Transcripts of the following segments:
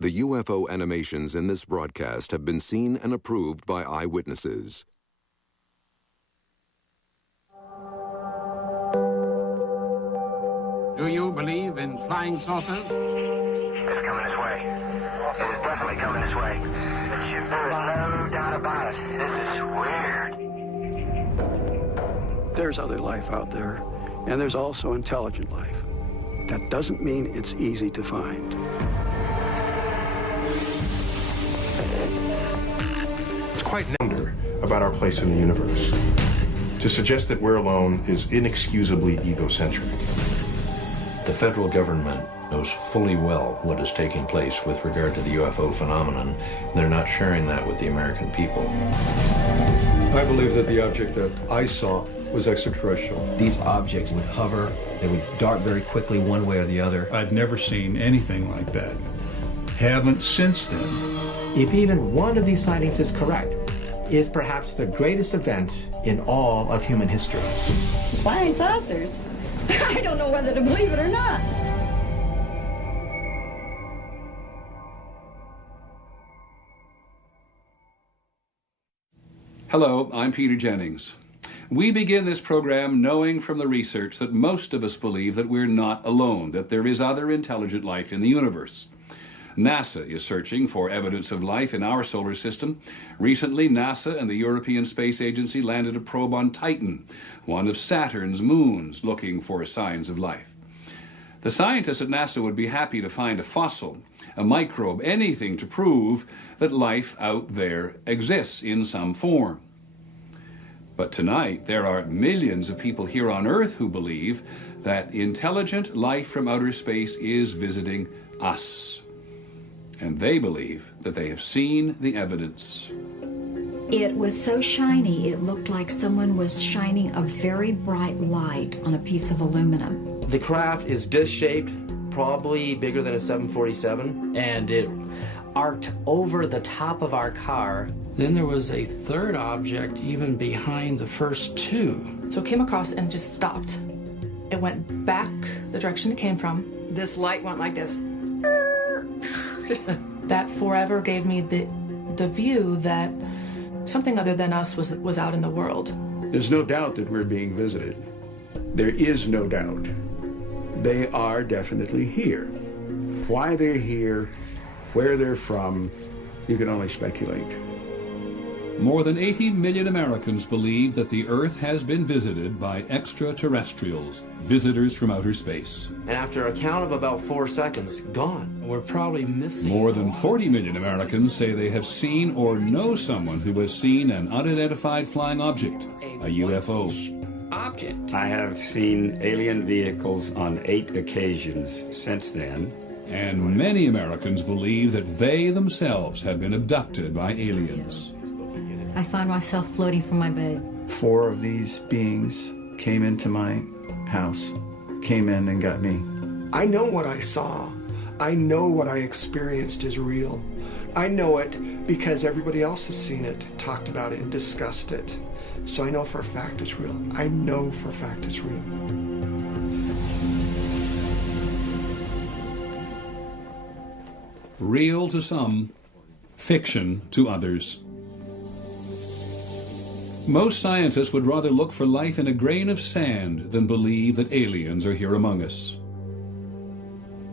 The UFO animations in this broadcast have been seen and approved by eyewitnesses. Do you believe in flying saucers? It's coming this way. It is definitely coming this way. There's no doubt about it. This is weird. There's other life out there, and there's also intelligent life. That doesn't mean it's easy to find. It's quite a wonder about our place in the universe. To suggest that we're alone is inexcusably egocentric. The federal government knows fully well what is taking place with regard to the UFO phenomenon. They're not sharing that with the American people. I believe that the object that I saw was extraterrestrial. These objects would hover, they would dart very quickly one way or the other. I've never seen anything like that. Haven't since then. If even one of these sightings is correct, is perhaps the greatest event in all of human history. Flying saucers? I don't know whether to believe it or not. Hello, I'm Peter Jennings. We begin this program knowing from the research that most of us believe that we're not alone, that there is other intelligent life in the universe. NASA is searching for evidence of life in our solar system. Recently, NASA and the European Space Agency landed a probe on Titan, one of Saturn's moons, looking for signs of life. The scientists at NASA would be happy to find a fossil, a microbe, anything to prove that life out there exists in some form. But tonight, there are millions of people here on Earth who believe that intelligent life from outer space is visiting us. And they believe that they have seen the evidence. It was so shiny, it looked like someone was shining a very bright light on a piece of aluminum. The craft is disc-shaped, probably bigger than a 747, and it arced over the top of our car. Then there was a third object even behind the first two. So it came across and just stopped. It went back the direction it came from. This light went like this. That forever gave me the view that something other than us was out in the world. There's no doubt that we're being visited. There is no doubt. They are definitely here. Why they're here, where they're from, you can only speculate. More than 80 million Americans believe that the Earth has been visited by extraterrestrials, visitors from outer space. and after a count of about 4 seconds, gone. We're probably missing. More than 40 million Americans say they have seen or know someone who has seen an unidentified flying object, a UFO. I have seen alien vehicles on 8 occasions since then. And many Americans believe that they themselves have been abducted by aliens. I find myself floating from my bed. 4 of these beings came into my house, came in and got me. I know what I saw. I know what I experienced is real. I know it because everybody else has seen it, talked about it, and discussed it. So I know for a fact it's real. I know for a fact it's real. Real to some, fiction to others. Most scientists would rather look for life in a grain of sand than believe that aliens are here among us.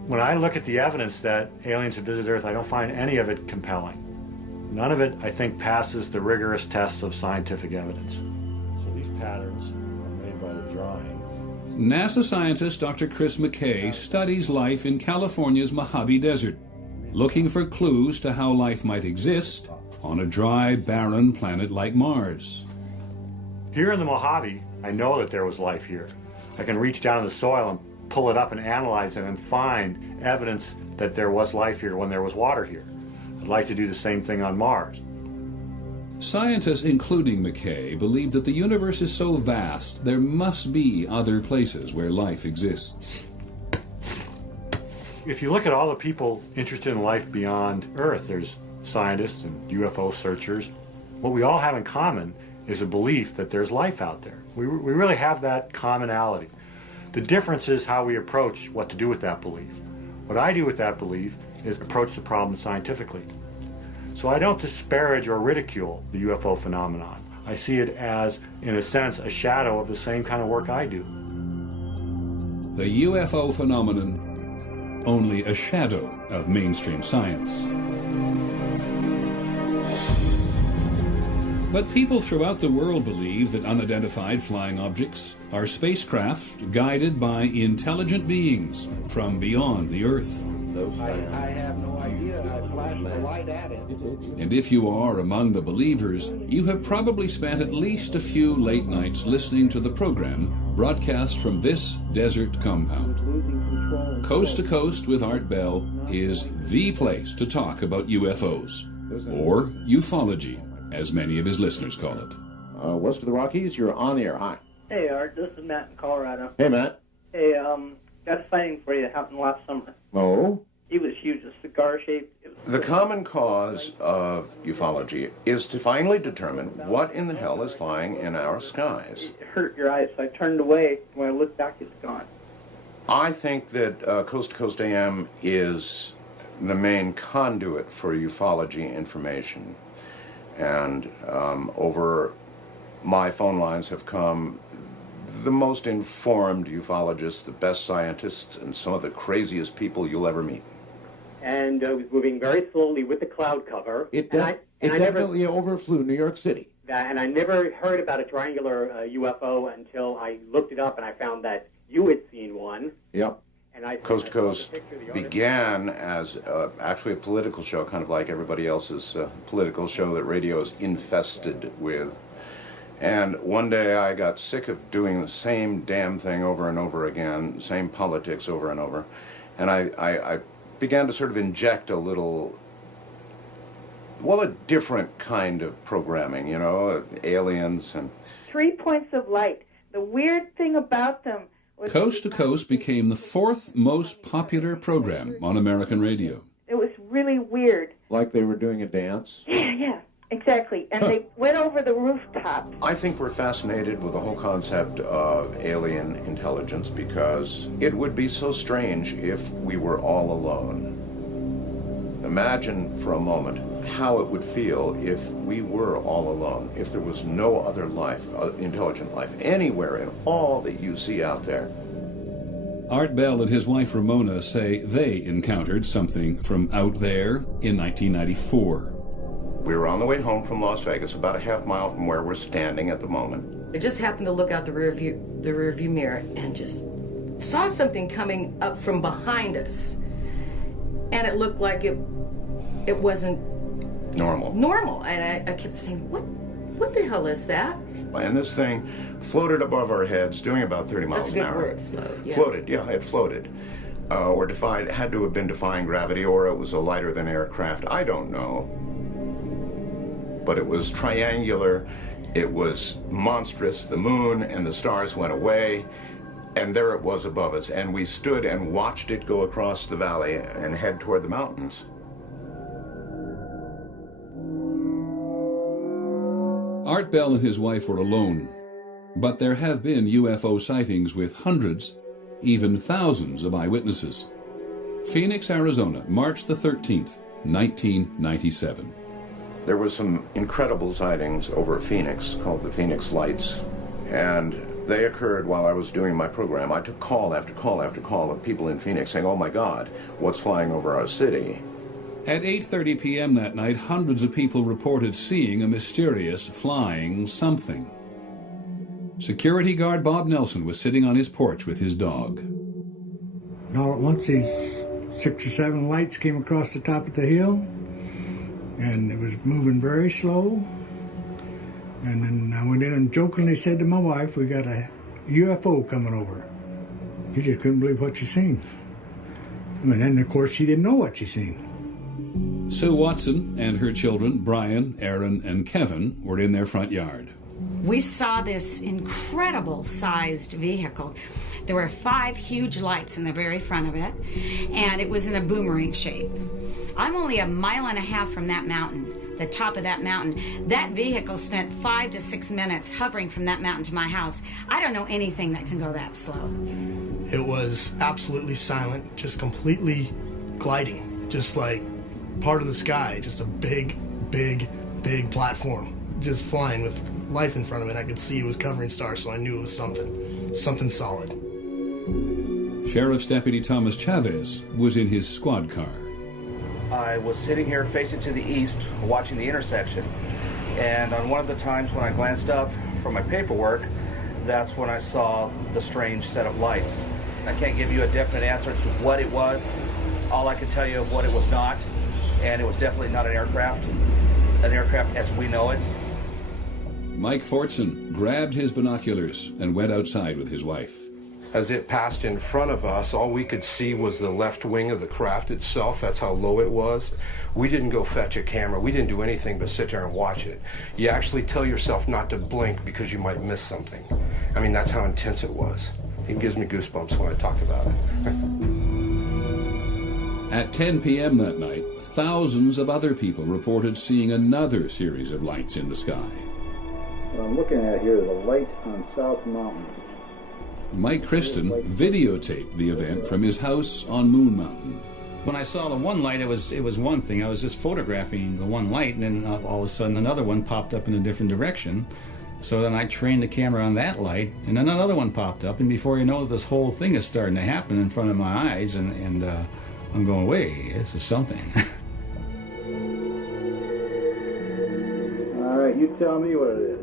When I look at the evidence that aliens have visited Earth, I don't find any of it compelling. None of it, I think, passes the rigorous tests of scientific evidence. So these patterns are made by the drawing. NASA scientist Dr. Chris McKay studies life in California's Mojave Desert, looking for clues to how life might exist on a dry, barren planet like Mars. Here in the Mojave, I know that there was life here. I can reach down in the soil and pull it up and analyze it and find evidence that there was life here when there was water here. I'd like to do the same thing on Mars. Scientists, including McKay, believe that the universe is so vast there must be other places where life exists. If you look at all the people interested in life beyond Earth, there's scientists and UFO searchers. What we all have in common is a belief that there's life out there. We really have that commonality. The difference is how we approach what to do with that belief. What I do with that belief is approach the problem scientifically. So I don't disparage or ridicule the UFO phenomenon. I see it as, in a sense, a shadow of the same kind of work I do. The UFO phenomenon, only a shadow of mainstream science. But people throughout the world believe that unidentified flying objects are spacecraft guided by intelligent beings from beyond the Earth. I have no idea. I flashed the light at it. And if you are among the believers, you have probably spent at least a few late nights listening to the program broadcast from this desert compound. Coast to Coast with Art Bell is the place to talk about UFOs, or ufology, as many of his listeners call it. West of the Rockies, you're on the air. Hi. Hey, Art. This is Matt in Colorado. Hey, Matt. Hey, got a sighting for you that happened last summer. Oh? He was huge, a cigar-shaped. The common cause of ufology is to finally determine what in the hell is flying in our skies. It hurt your eyes, so I turned away. When I looked back, it's gone. I think that Coast to Coast AM is the main conduit for ufology information. And over my phone lines have come the most informed ufologists, the best scientists, and some of the craziest people you'll ever meet. And it was moving very slowly with the cloud cover. It definitely overflew New York City. And I never heard about a triangular UFO until I looked it up and I found that you had seen one. Yep. And Coast to Coast began as actually a political show, kind of like everybody else's political show that radio is infested with. And one day I got sick of doing the same damn thing over and over again, same politics over and over. And I began to sort of inject a little, well, a different kind of programming, you know, aliens and... 3 points of light. The weird thing about them was... Coast to Coast became the fourth most popular program on American radio. It was really weird. Like they were doing a dance? Yeah, exactly. And they went over the rooftop. I think we're fascinated with the whole concept of alien intelligence because it would be so strange if we were all alone. Imagine for a moment how it would feel if we were all alone, if there was no other life, intelligent life, anywhere in all that you see out there. Art Bell and his wife Ramona say they encountered something from out there in 1994. We were on the way home from Las Vegas, about a half mile from where we're standing at the moment. I just happened to look out the rear view mirror and just saw something coming up from behind us. And it looked like it wasn't normal. And I kept saying, what the hell is that? And this thing floated above our heads, doing about 30 miles an hour. That's a good word, float. Yeah. Floated, yeah, it floated. Or had to have been defying gravity, or it was a lighter than aircraft. I don't know. But it was triangular, it was monstrous. The moon and the stars went away, and there it was above us. And we stood and watched it go across the valley and head toward the mountains. Art Bell and his wife were alone, but there have been UFO sightings with hundreds, even thousands of eyewitnesses. Phoenix, Arizona, March the 13th, 1997. There were some incredible sightings over Phoenix called the Phoenix Lights, and they occurred while I was doing my program. I took call after call after call of people in Phoenix saying, "Oh my God, what's flying over our city?" At 8:30 p.m. that night, hundreds of people reported seeing a mysterious flying something. Security guard Bob Nelson was sitting on his porch with his dog. And all at once, these 6 or 7 lights came across the top of the hill, and it was moving very slow. And then I went in and jokingly said to my wife, "We got a UFO coming over." She just couldn't believe what she seen. And then, of course, she didn't know what she seen. Sue Watson and her children, Brian, Aaron, and Kevin, were in their front yard. We saw this incredible sized vehicle. There were 5 huge lights in the very front of it, and it was in a boomerang shape. I'm only a mile and a half from that mountain, the top of that mountain. That vehicle spent 5 to 6 minutes hovering from that mountain to my house. I don't know anything that can go that slow. It was absolutely silent, just completely gliding, just like part of the sky, just a big platform, just flying with lights in front of it. I could see it was covering stars, so I knew it was something solid. Sheriff's Deputy Thomas Chavez was in his squad car. I was sitting here facing to the east, watching the intersection, and on one of the times when I glanced up from my paperwork, that's when I saw the strange set of lights. I can't give you a definite answer to what it was. All I can tell you is what it was not, and it was definitely not an aircraft as we know it. Mike Fortson grabbed his binoculars and went outside with his wife. As it passed in front of us, all we could see was the left wing of the craft itself. That's how low it was. We didn't go fetch a camera. We didn't do anything but sit there and watch it. You actually tell yourself not to blink because you might miss something. I mean, that's how intense it was. It gives me goosebumps when I talk about it. At 10 p.m. that night, thousands of other people reported seeing another series of lights in the sky. What I'm looking at here is a light on South Mountain. Mike Christen videotaped the event from his house on Moon Mountain. When I saw the one light, it was one thing. I was just photographing the one light, and then all of a sudden another one popped up in a different direction. So then I trained the camera on that light, and then another one popped up, and before you know it, this whole thing is starting to happen in front of my eyes, and I'm going, wait, this is something. All right, you tell me what it is.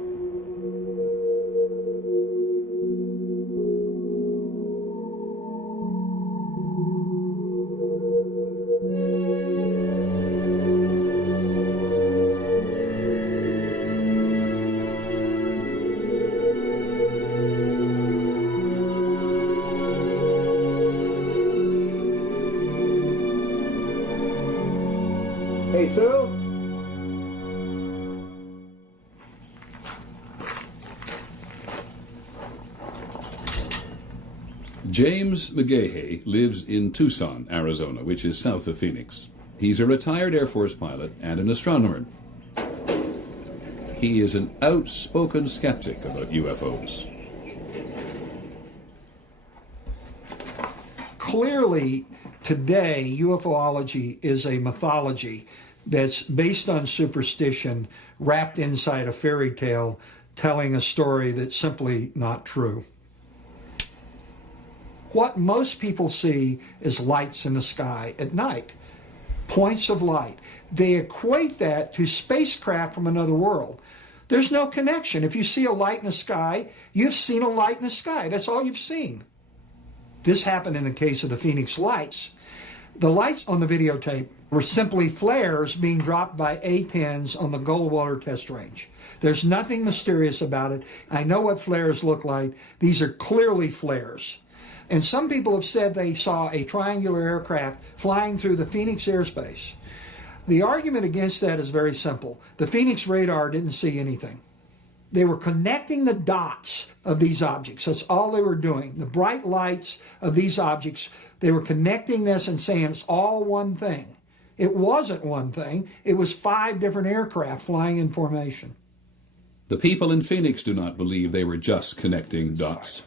Hey, Sue? James McGahey lives in Tucson, Arizona, which is south of Phoenix. He's a retired Air Force pilot and an astronomer. He is an outspoken skeptic about UFOs. Clearly, today, UFOlogy is a mythology that's based on superstition, wrapped inside a fairy tale, telling a story that's simply not true. What most people see is lights in the sky at night, points of light. They equate that to spacecraft from another world. There's no connection. If you see a light in the sky, you've seen a light in the sky. That's all you've seen. This happened in the case of the Phoenix lights. The lights on the videotape were simply flares being dropped by A-10s on the Goldwater test range. There's nothing mysterious about it. I know what flares look like. These are clearly flares. And some people have said they saw a triangular aircraft flying through the Phoenix airspace. The argument against that is very simple. The Phoenix radar didn't see anything. They were connecting the dots of these objects. That's all they were doing. The bright lights of these objects, they were connecting this and saying it's all one thing. It wasn't one thing. It was 5 different aircraft flying in formation. The people in Phoenix do not believe they were just connecting dots.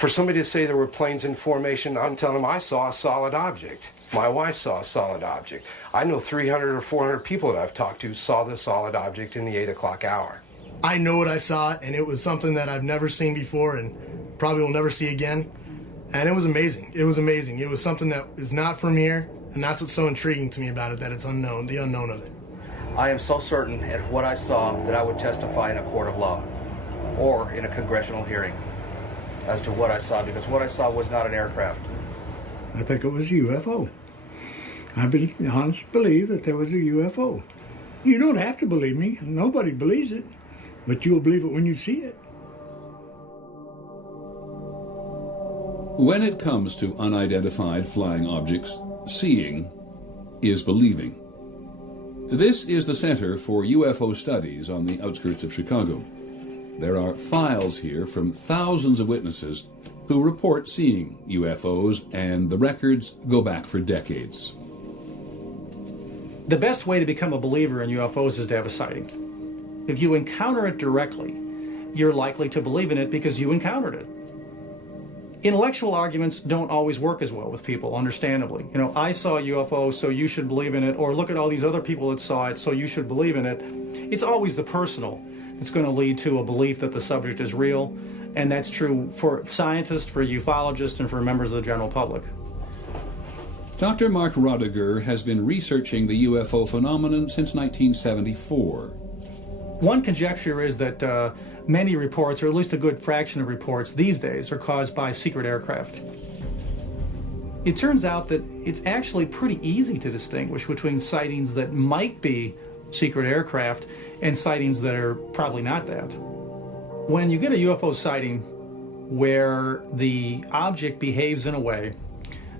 For somebody to say there were planes in formation, I'm telling them I saw a solid object. My wife saw a solid object. I know 300 or 400 people that I've talked to saw the solid object in the 8 o'clock hour. I know what I saw, and it was something that I've never seen before and probably will never see again. And it was amazing. It was amazing. It was something that is not from here, and that's what's so intriguing to me about it, that it's unknown, the unknown of it. I am so certain of what I saw that I would testify in a court of law or in a congressional hearing as to what I saw, because what I saw was not an aircraft. I think it was a UFO. I honestly believe that there was a UFO. You don't have to believe me. Nobody believes it. But you'll believe it when you see it. When it comes to unidentified flying objects, seeing is believing. This is the Center for UFO Studies on the outskirts of Chicago. There are files here from thousands of witnesses who report seeing UFOs, and the records go back for decades. The best way to become a believer in UFOs is to have a sighting. If you encounter it directly, you're likely to believe in it because you encountered it. Intellectual arguments don't always work as well with people, understandably. You know, I saw a UFO, so you should believe in it, or look at all these other people that saw it, so you should believe in it. It's always the personal that's going to lead to a belief that the subject is real, and that's true for scientists, for ufologists, and for members of the general public. Dr. Mark Rodiger has been researching the UFO phenomenon since 1974. One conjecture is that many reports, or at least a good fraction of reports these days, are caused by secret aircraft. It turns out that it's actually pretty easy to distinguish between sightings that might be secret aircraft and sightings that are probably not that. When you get a UFO sighting where the object behaves in a way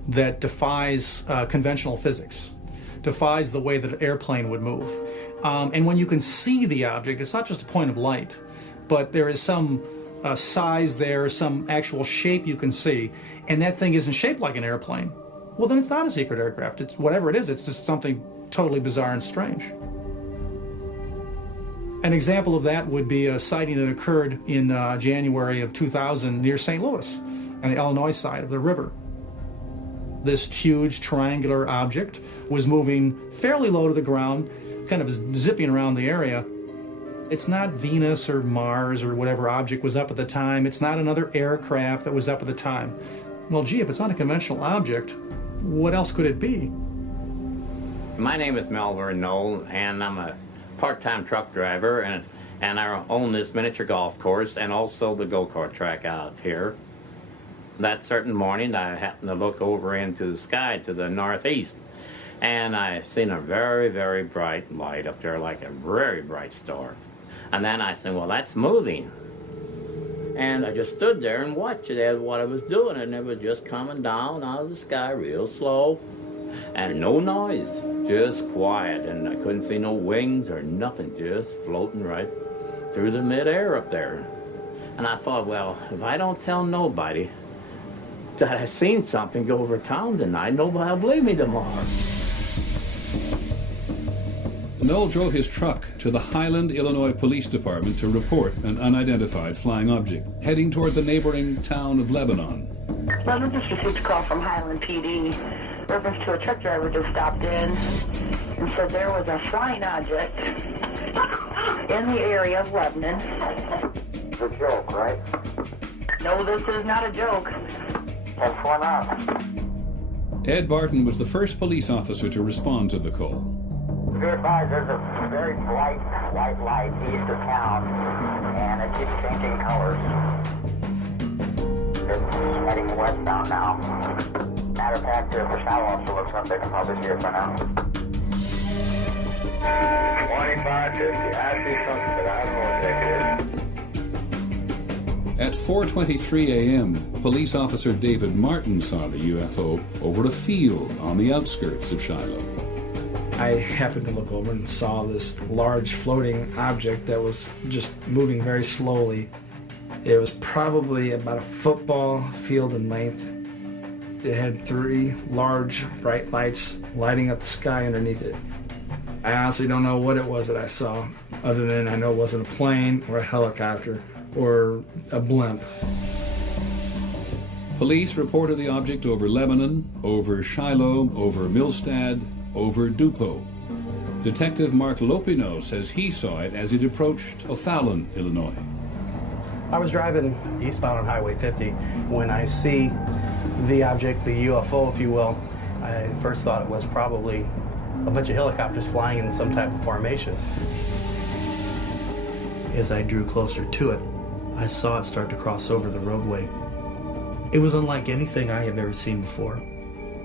that defies conventional physics, defies the way that an airplane would move, and when you can see the object, it's not just a point of light, but there is some size there, some actual shape you can see, and that thing isn't shaped like an airplane, well, then it's not a secret aircraft. It's whatever it is, it's just something totally bizarre and strange. An example of that would be a sighting that occurred in January of 2000 near St. Louis, on the Illinois side of the river. This huge triangular object was moving fairly low to the ground, kind of zipping around the area. It's not Venus or Mars or whatever object was up at the time. It's not another aircraft that was up at the time. Well, gee, if it's not a conventional object, what else could it be? My name is Melvin Knoll, and I'm a part-time truck driver, and I own this miniature golf course and also the go-kart track out here. That certain morning, I happened to look over into the sky to the northeast, and I seen a very, very bright light up there, like a very bright star. And then I said, well, that's moving. And I just stood there and watched it as what I was doing, and it was just coming down out of the sky real slow, and no noise, just quiet, and I couldn't see no wings or nothing, just floating right through the midair up there. And I thought, well, if I don't tell nobody that I seen something go over town tonight, nobody will believe me tomorrow. Knoll drove his truck to the Highland, Illinois Police Department to report an unidentified flying object, heading toward the neighboring town of Lebanon. Well, we just received a call from Highland PD. Reference to a truck driver just stopped in and said there was a flying object in the area of Lebanon. It's a joke, right? No, this is not a joke. What's going on? Ed Barton was the first police officer to respond to the call. Be advised, there's a very bright white light east of town, and it keeps changing colors. It's heading westbound now. Matter of fact, if the shadow officer looks up, they can probably see it for now. 2550, I see something, but I don't know what that is. At 4:23 a.m., police officer David Martin saw the UFO over a field on the outskirts of Shiloh. I happened to look over and saw this large floating object that was just moving very slowly. It was probably about a football field in length. It had 3 large bright lights lighting up the sky underneath it. I honestly don't know what it was that I saw, other than I know it wasn't a plane or a helicopter or a blimp. Police reported the object over Lebanon, over Shiloh, over Millstad, over Dupo. Detective Mark Lopino says he saw it as it approached O'Fallon, Illinois. I was driving eastbound on Highway 50 when I see the object, the UFO, if you will. I first thought it was probably a bunch of helicopters flying in some type of formation. As I drew closer to it, I saw it start to cross over the roadway. It was unlike anything I have ever seen before.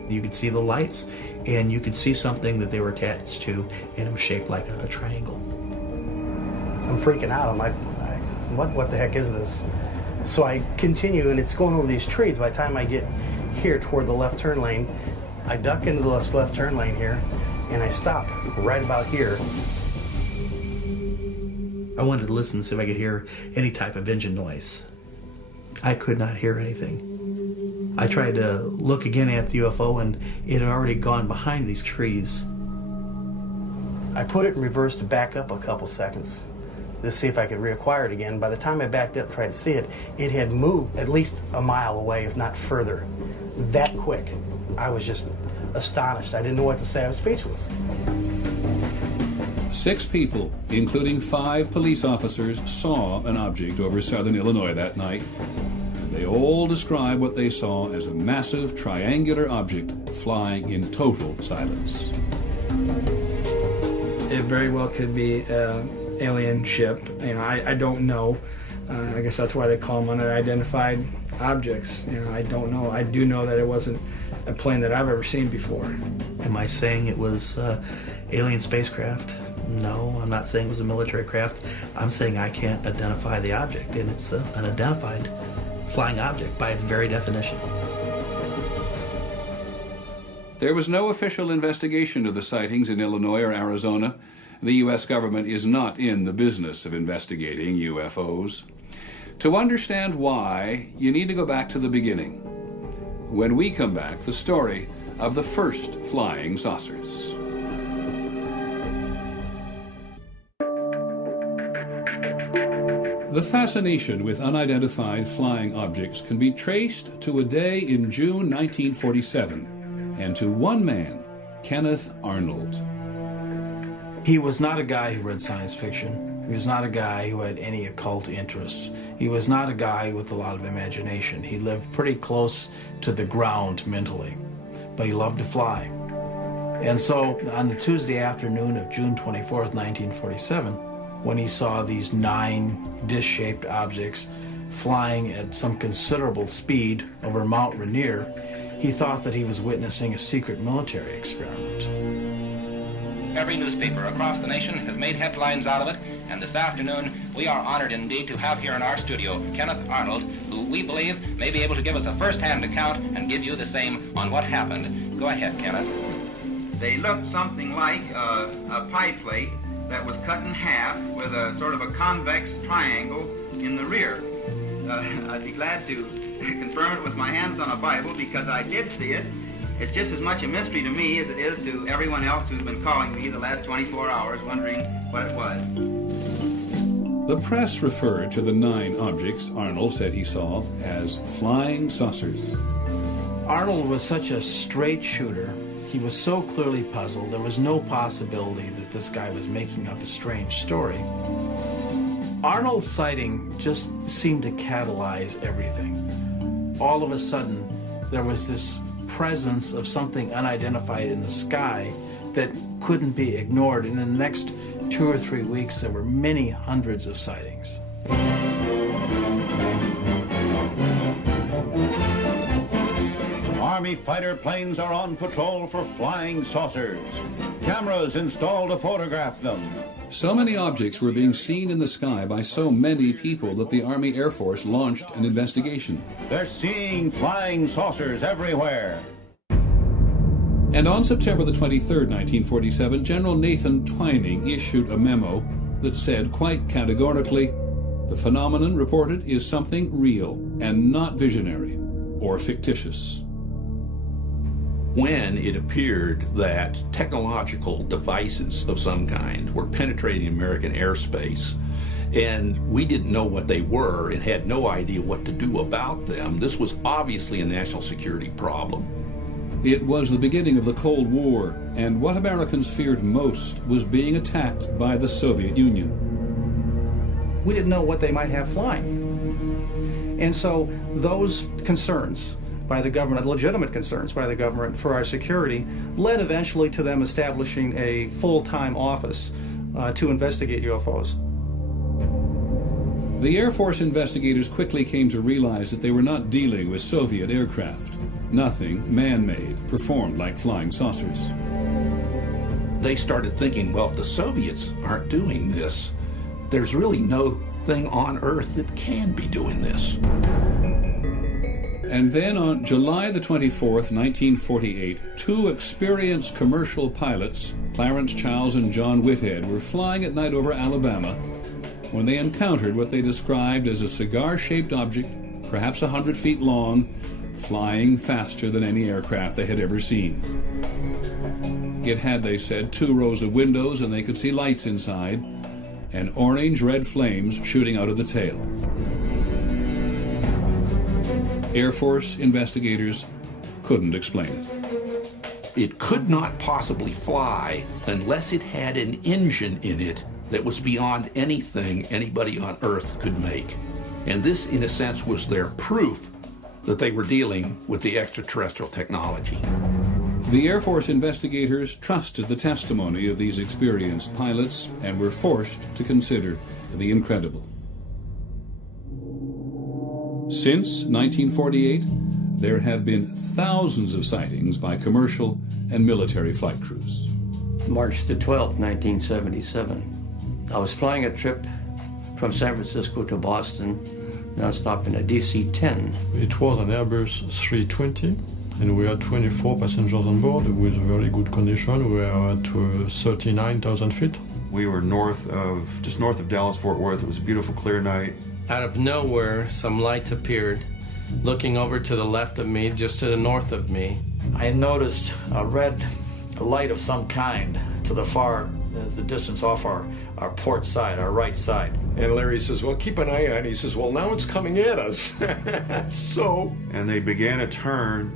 You could see the lights, and you could see something that they were attached to, and it was shaped like a triangle. I'm freaking out. I'm like, what the heck is this? So I continue, and it's going over these trees. By the time I get here toward the left turn lane, I duck into the left turn lane here, and I stop right about here. I wanted to listen, see if I could hear any type of engine noise. I could not hear anything. I tried to look again at the UFO, and it had already gone behind these trees. I put it in reverse to back up a couple seconds. to see if I could reacquire it again. By the time I backed up, tried to see it, it had moved at least a mile away, if not further. That quick. I was just astonished. I didn't know what to say. I was speechless. 6 people, including 5 police officers, saw an object over southern Illinois that night. And they all describe what they saw as a massive triangular object flying in total silence. It very well could be an alien ship. You know, I don't know. I guess that's why they call them unidentified objects. You know, I don't know. I do know that it wasn't a plane that I've ever seen before. Am I saying it was alien spacecraft? No, I'm not saying it was a military craft. I'm saying I can't identify the object, and it's an unidentified flying object by its very definition. There was no official investigation of the sightings in Illinois or Arizona. The U.S. government is not in the business of investigating UFOs. To understand why, you need to go back to the beginning. When we come back, the story of the first flying saucers. The fascination with unidentified flying objects can be traced to a day in June 1947 and to one man, Kenneth Arnold. He was not a guy who read science fiction. He was not a guy who had any occult interests. He was not a guy with a lot of imagination. He lived pretty close to the ground mentally, but he loved to fly. And so on the Tuesday afternoon of June 24th, 1947, when he saw these 9 dish-shaped objects flying at some considerable speed over Mount Rainier, he thought that he was witnessing a secret military experiment. Every newspaper across the nation has made headlines out of it, and this afternoon we are honored indeed to have here in our studio Kenneth Arnold, who we believe may be able to give us a first-hand account and give you the same on what happened. Go ahead, Kenneth. They looked something like a pie plate that was cut in half with a sort of a convex triangle in the rear. I'd be glad to confirm it with my hands on a Bible because I did see it. It's just as much a mystery to me as it is to everyone else who's been calling me the last 24 hours wondering what it was. The press referred to the 9 objects Arnold said he saw as flying saucers. Arnold was such a straight shooter. He was so clearly puzzled. There was no possibility that this guy was making up a strange story. Arnold's sighting just seemed to catalyze everything. All of a sudden, there was this presence of something unidentified in the sky that couldn't be ignored. And in the next 2 or 3 weeks, there were many hundreds of sightings. Army fighter planes are on patrol for flying saucers. Cameras installed to photograph them. So many objects were being seen in the sky by so many people that the Army Air Force launched an investigation. They're seeing flying saucers everywhere. And on September the 23rd, 1947, General Nathan Twining issued a memo that said quite categorically, the phenomenon reported is something real and not visionary or fictitious. When it appeared that technological devices of some kind were penetrating American airspace, and we didn't know what they were and had no idea what to do about them, this was obviously a national security problem. It was the beginning of the Cold War, and what Americans feared most was being attacked by the Soviet Union. We didn't know what they might have flying. And so those concerns by the government, legitimate concerns by the government for our security, led eventually to them establishing a full-time office to investigate UFOs. The Air Force investigators quickly came to realize that they were not dealing with Soviet aircraft. Nothing man-made performed like flying saucers. They started thinking, well, if the Soviets aren't doing this, there's really no thing on Earth that can be doing this. And then on July the 24th, 1948, 2 experienced commercial pilots, Clarence Childs and John Whitehead, were flying at night over Alabama when they encountered what they described as a cigar-shaped object, perhaps 100 feet long, flying faster than any aircraft they had ever seen. It had, they said, 2 rows of windows and they could see lights inside. and orange-red flames shooting out of the tail. Air Force investigators couldn't explain it. It could not possibly fly unless it had an engine in it that was beyond anything anybody on Earth could make. And this, in a sense, was their proof that they were dealing with the extraterrestrial technology. The Air Force investigators trusted the testimony of these experienced pilots and were forced to consider the incredible. Since 1948, there have been thousands of sightings by commercial and military flight crews. March the 12th, 1977. I was flying a trip from San Francisco to Boston, non-stop in a DC-10. It was an Airbus 320, and we had 24 passengers on board with very good condition. We were at 39,000 feet. We were just north of Dallas, Fort Worth. It was a beautiful, clear night. Out of nowhere, some lights appeared. Looking over to the left of me, just to the north of me, I noticed a red light of some kind to the far, the distance off our port side, our right side. And Larry says, well, keep an eye on it. He says, well, now it's coming at us. So. And they began a turn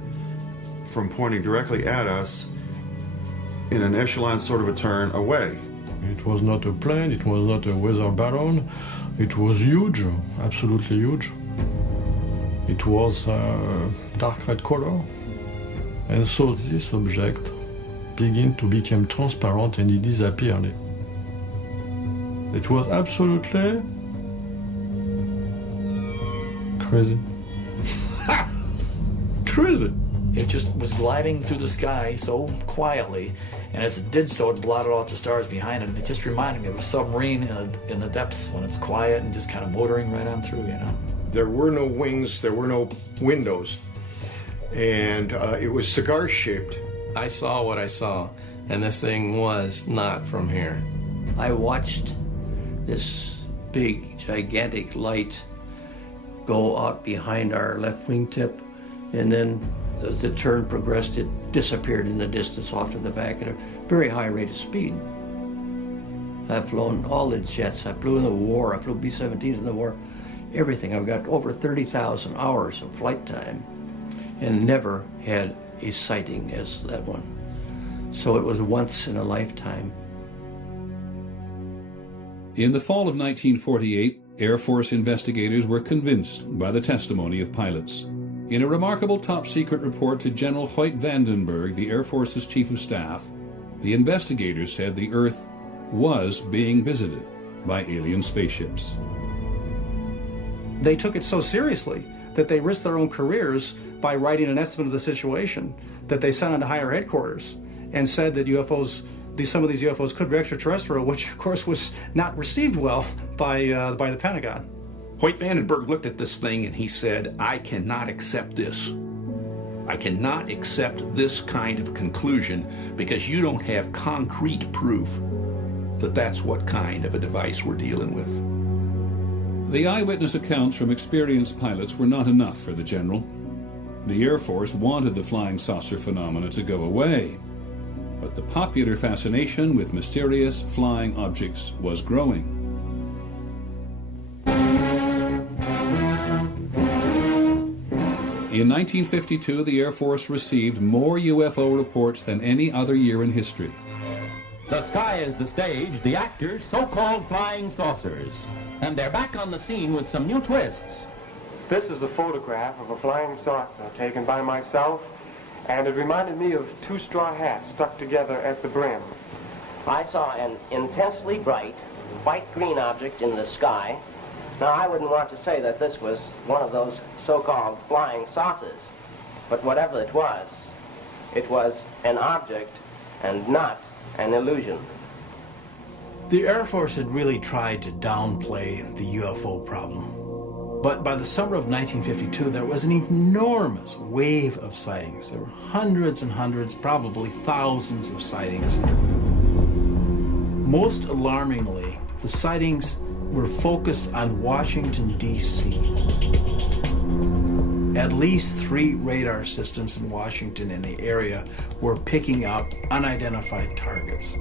from pointing directly at us in an echelon sort of a turn away. It was not a plane, it was not a weather balloon. It was huge, absolutely huge. It was dark red color. And so this object began to become transparent and it disappeared. It was absolutely crazy. Crazy. It just was gliding through the sky so quietly, and as it did so, it blotted out the stars behind it, and it just reminded me of a submarine in the depths when it's quiet and just kind of motoring right on through, you know. There were no wings, there were no windows, and it was cigar-shaped. I saw what I saw, and this thing was not from here. I watched this big, gigantic light go out behind our left wingtip, and then as the turn progressed, it disappeared in the distance off to the back at a very high rate of speed. I've flown all the jets. I flew in the war. I flew B-17s in the war. Everything. I've got over 30,000 hours of flight time and never had a sighting as that one. So it was once in a lifetime. In the fall of 1948, Air Force investigators were convinced by the testimony of pilots. In a remarkable top-secret report to General Hoyt Vandenberg, the Air Force's Chief of Staff, the investigators said the Earth was being visited by alien spaceships. They took it so seriously that they risked their own careers by writing an estimate of the situation that they sent on to higher headquarters and said that some of these UFOs could be extraterrestrial, which of course was not received well by the Pentagon. Hoyt Vandenberg looked at this thing and he said, I cannot accept this. I cannot accept this kind of conclusion because you don't have concrete proof that that's what kind of a device we're dealing with. The eyewitness accounts from experienced pilots were not enough for the general. The Air Force wanted the flying saucer phenomena to go away, but the popular fascination with mysterious flying objects was growing. In 1952, the Air Force received more UFO reports than any other year in history. The sky is the stage, the actors, so-called flying saucers. And they're back on the scene with some new twists. This is a photograph of a flying saucer taken by myself, and it reminded me of two straw hats stuck together at the brim. I saw an intensely bright, white-green object in the sky. Now, I wouldn't want to say that this was one of those so-called flying saucers, but whatever it was an object and not an illusion. The Air Force had really tried to downplay the UFO problem. But by the summer of 1952, there was an enormous wave of sightings. There were hundreds and hundreds, probably thousands of sightings. Most alarmingly, the sightings were focused on Washington, D.C. At least 3 radar systems in Washington and the area were picking up unidentified targets.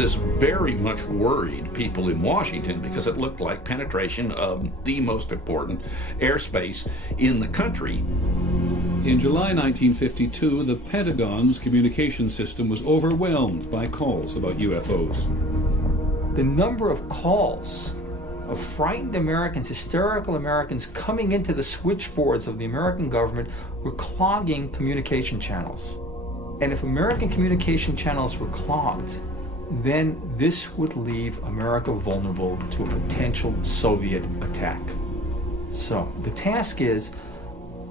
This very much worried people in Washington because it looked like penetration of the most important airspace in the country. In July 1952, the Pentagon's communication system was overwhelmed by calls about UFOs. The number of calls of frightened Americans, hysterical Americans, coming into the switchboards of the American government were clogging communication channels. And if American communication channels were clogged, then this would leave America vulnerable to a potential Soviet attack. So the task is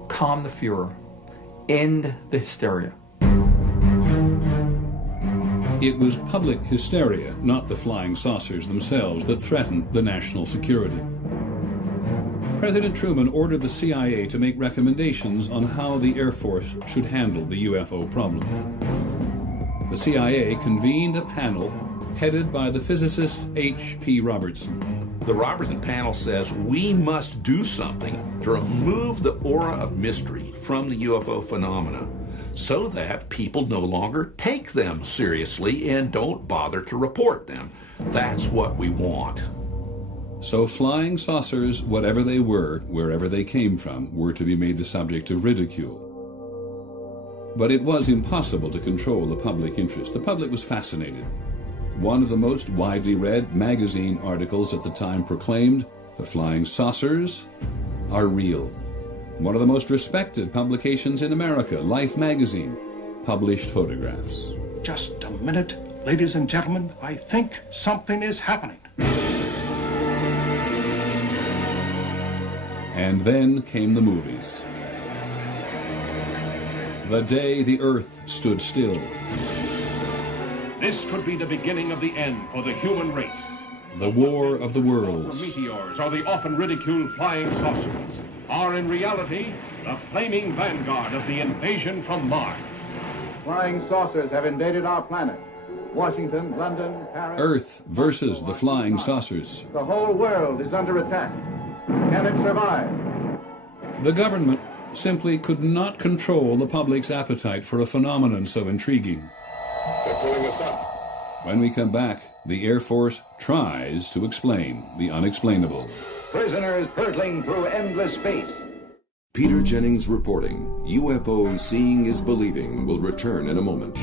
calm the Fuhrer, end the hysteria. It was public hysteria, not the flying saucers themselves, that threatened the national security. President Truman ordered the CIA to make recommendations on how the Air Force should handle the UFO problem. The CIA convened a panel headed by the physicist H.P. Robertson. The Robertson panel says we must do something to remove the aura of mystery from the UFO phenomena so that people no longer take them seriously and don't bother to report them. That's what we want. So flying saucers, whatever they were, wherever they came from, were to be made the subject of ridicule. But it was impossible to control the public interest. The public was fascinated. One of the most widely read magazine articles at the time proclaimed, "The flying saucers are real." One of the most respected publications in America, Life magazine, published photographs. Just a minute, ladies and gentlemen, I think something is happening. And then came the movies. The day the Earth stood still. This could be the beginning of the end for the human race. The War of the Worlds. The meteors, or the often ridiculed flying saucers, are in reality the flaming vanguard of the invasion from Mars. Flying saucers have invaded our planet. Washington, London, Paris... Earth versus the flying saucers. The whole world is under attack. Can it survive? The government simply could not control the public's appetite for a phenomenon so intriguing. They're pulling us up. When we come back, the Air Force tries to explain the unexplainable. Prisoners hurtling through endless space. Peter Jennings reporting. UFO Seeing is Believing will return in a moment.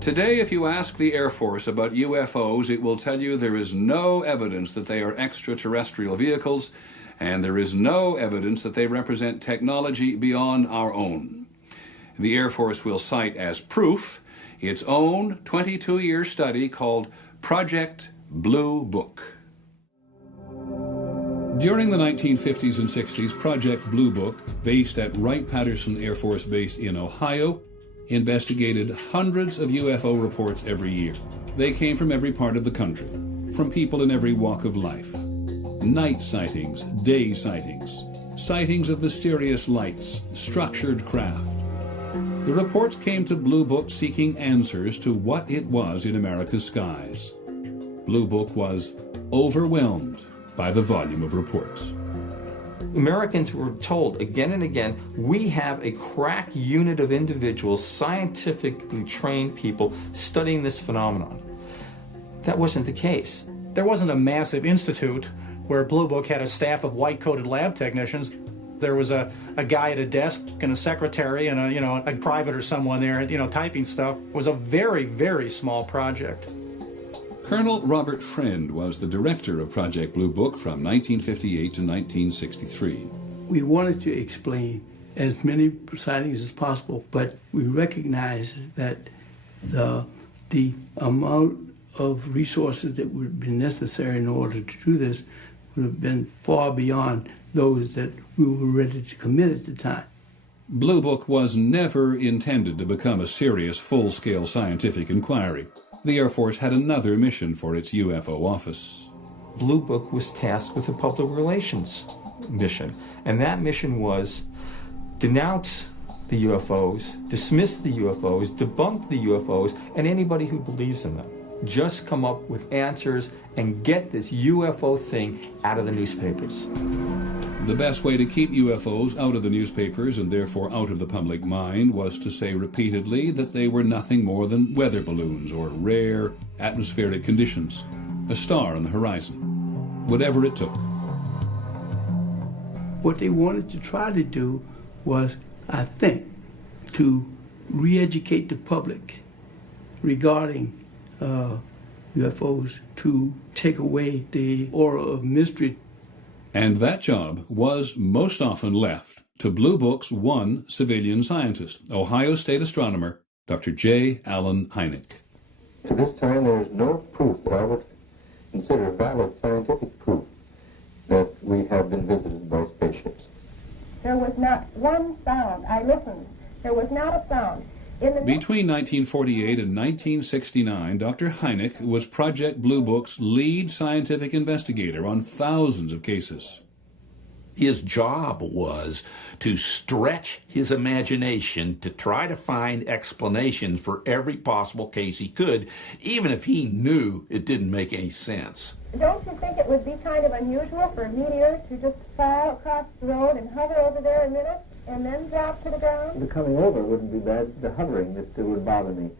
Today, if you ask the Air Force about UFOs, it will tell you there is no evidence that they are extraterrestrial vehicles, and there is no evidence that they represent technology beyond our own. The Air Force will cite as proof its own 22-year study called Project Blue Book. During the 1950s and 60s, Project Blue Book, based at Wright-Patterson Air Force Base in Ohio, investigated hundreds of UFO reports every year. They came from every part of the country, from people in every walk of life. Night sightings, day sightings, sightings of mysterious lights, structured craft. The reports came to Blue Book seeking answers to what it was in America's skies. Blue Book was overwhelmed by the volume of reports. Americans were told again and again, we have a crack unit of individuals, scientifically trained people studying this phenomenon. That wasn't the case. There wasn't a massive institute where Blue Book had a staff of white-coated lab technicians. There was a guy at a desk and a secretary and a private or someone there, typing stuff. It was a very, very small project. Colonel Robert Friend was the director of Project Blue Book from 1958 to 1963. We wanted to explain as many sightings as possible, but we recognized that the amount of resources that would have been necessary in order to do this would have been far beyond those that we were ready to commit at the time. Blue Book was never intended to become a serious, full-scale scientific inquiry. The Air Force had another mission for its UFO office. Blue Book was tasked with a public relations mission, and that mission was denounce the UFOs, dismiss the UFOs, debunk the UFOs, and anybody who believes in them. just come up with answers and get this UFO thing out of the newspapers. The best way to keep UFOs out of the newspapers and therefore out of the public mind was to say repeatedly that they were nothing more than weather balloons or rare atmospheric conditions, a star on the horizon, whatever it took. What they wanted to try to do was, I think, to re-educate the public regarding UFOs, to take away the aura of mystery. And that job was most often left to Blue Book's one civilian scientist, Ohio State astronomer Dr. J. Allen Hynek. To this time, there is no proof that I would consider valid scientific proof that we have been visited by spaceships. There was not one sound. I listened. There was not a sound. Between 1948 and 1969, Dr. Hynek was Project Blue Book's lead scientific investigator on thousands of cases. His job was to stretch his imagination to try to find explanations for every possible case he could, even if he knew it didn't make any sense. Don't you think it would be kind of unusual for a meteor to just fall across the road and hover over there a minute and then drop to the ground? The coming over wouldn't be bad. The hovering that would bother me.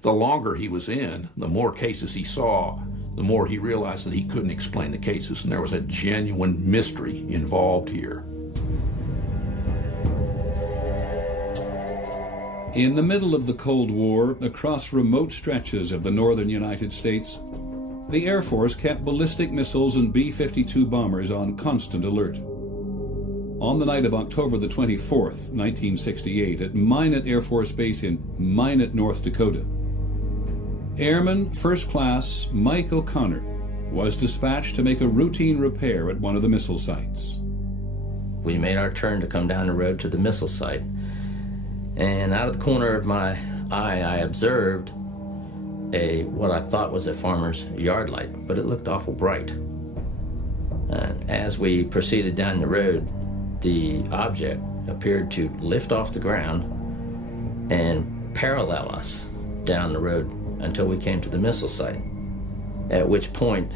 The longer he was in, the more cases he saw, the more he realized that he couldn't explain the cases, and there was a genuine mystery involved here. In the middle of the Cold War, across remote stretches of the northern United States, the Air Force kept ballistic missiles and B-52 bombers on constant alert. On the night of October the 24th, 1968, at Minot Air Force Base in Minot, North Dakota, Airman First Class Mike O'Connor was dispatched to make a routine repair at one of the missile sites. We made our turn to come down the road to the missile site, and out of the corner of my eye, I observed what I thought was a farmer's yard light, but it looked awful bright. As we proceeded down the road, the object appeared to lift off the ground and parallel us down the road until we came to the missile site, at which point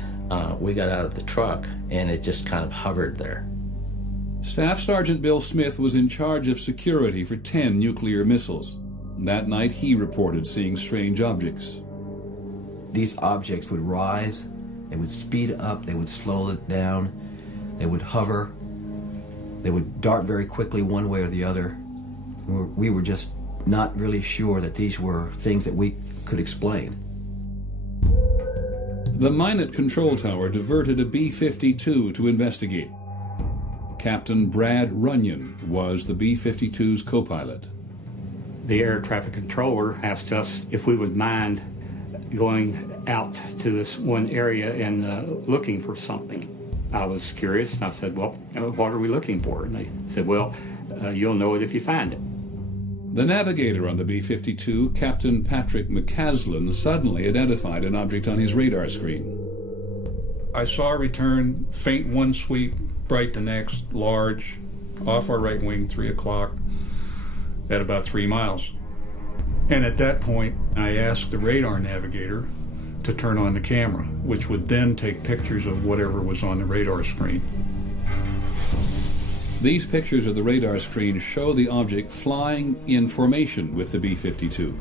we got out of the truck and it just kind of hovered there. Staff Sergeant Bill Smith was in charge of security for 10 nuclear missiles. That night he reported seeing strange objects. These objects would rise, they would speed up, they would slow it down, they would hover, they would dart very quickly one way or the other. We were just not really sure that these were things that we could explain. The Minot control tower diverted a B-52 to investigate. Captain Brad Runyon was the B-52's co-pilot. The air traffic controller asked us if we would mind going out to this one area and looking for something. I was curious, and I said, well, what are we looking for? And they said, well, you'll know it if you find it. The navigator on the B-52, Captain Patrick McCaslin, suddenly identified an object on his radar screen. I saw a return, faint one sweep, bright the next, large, off our right wing, 3 o'clock, at about 3 miles. And at that point, I asked the radar navigator to turn on the camera, which would then take pictures of whatever was on the radar screen. These pictures of the radar screen show the object flying in formation with the B-52.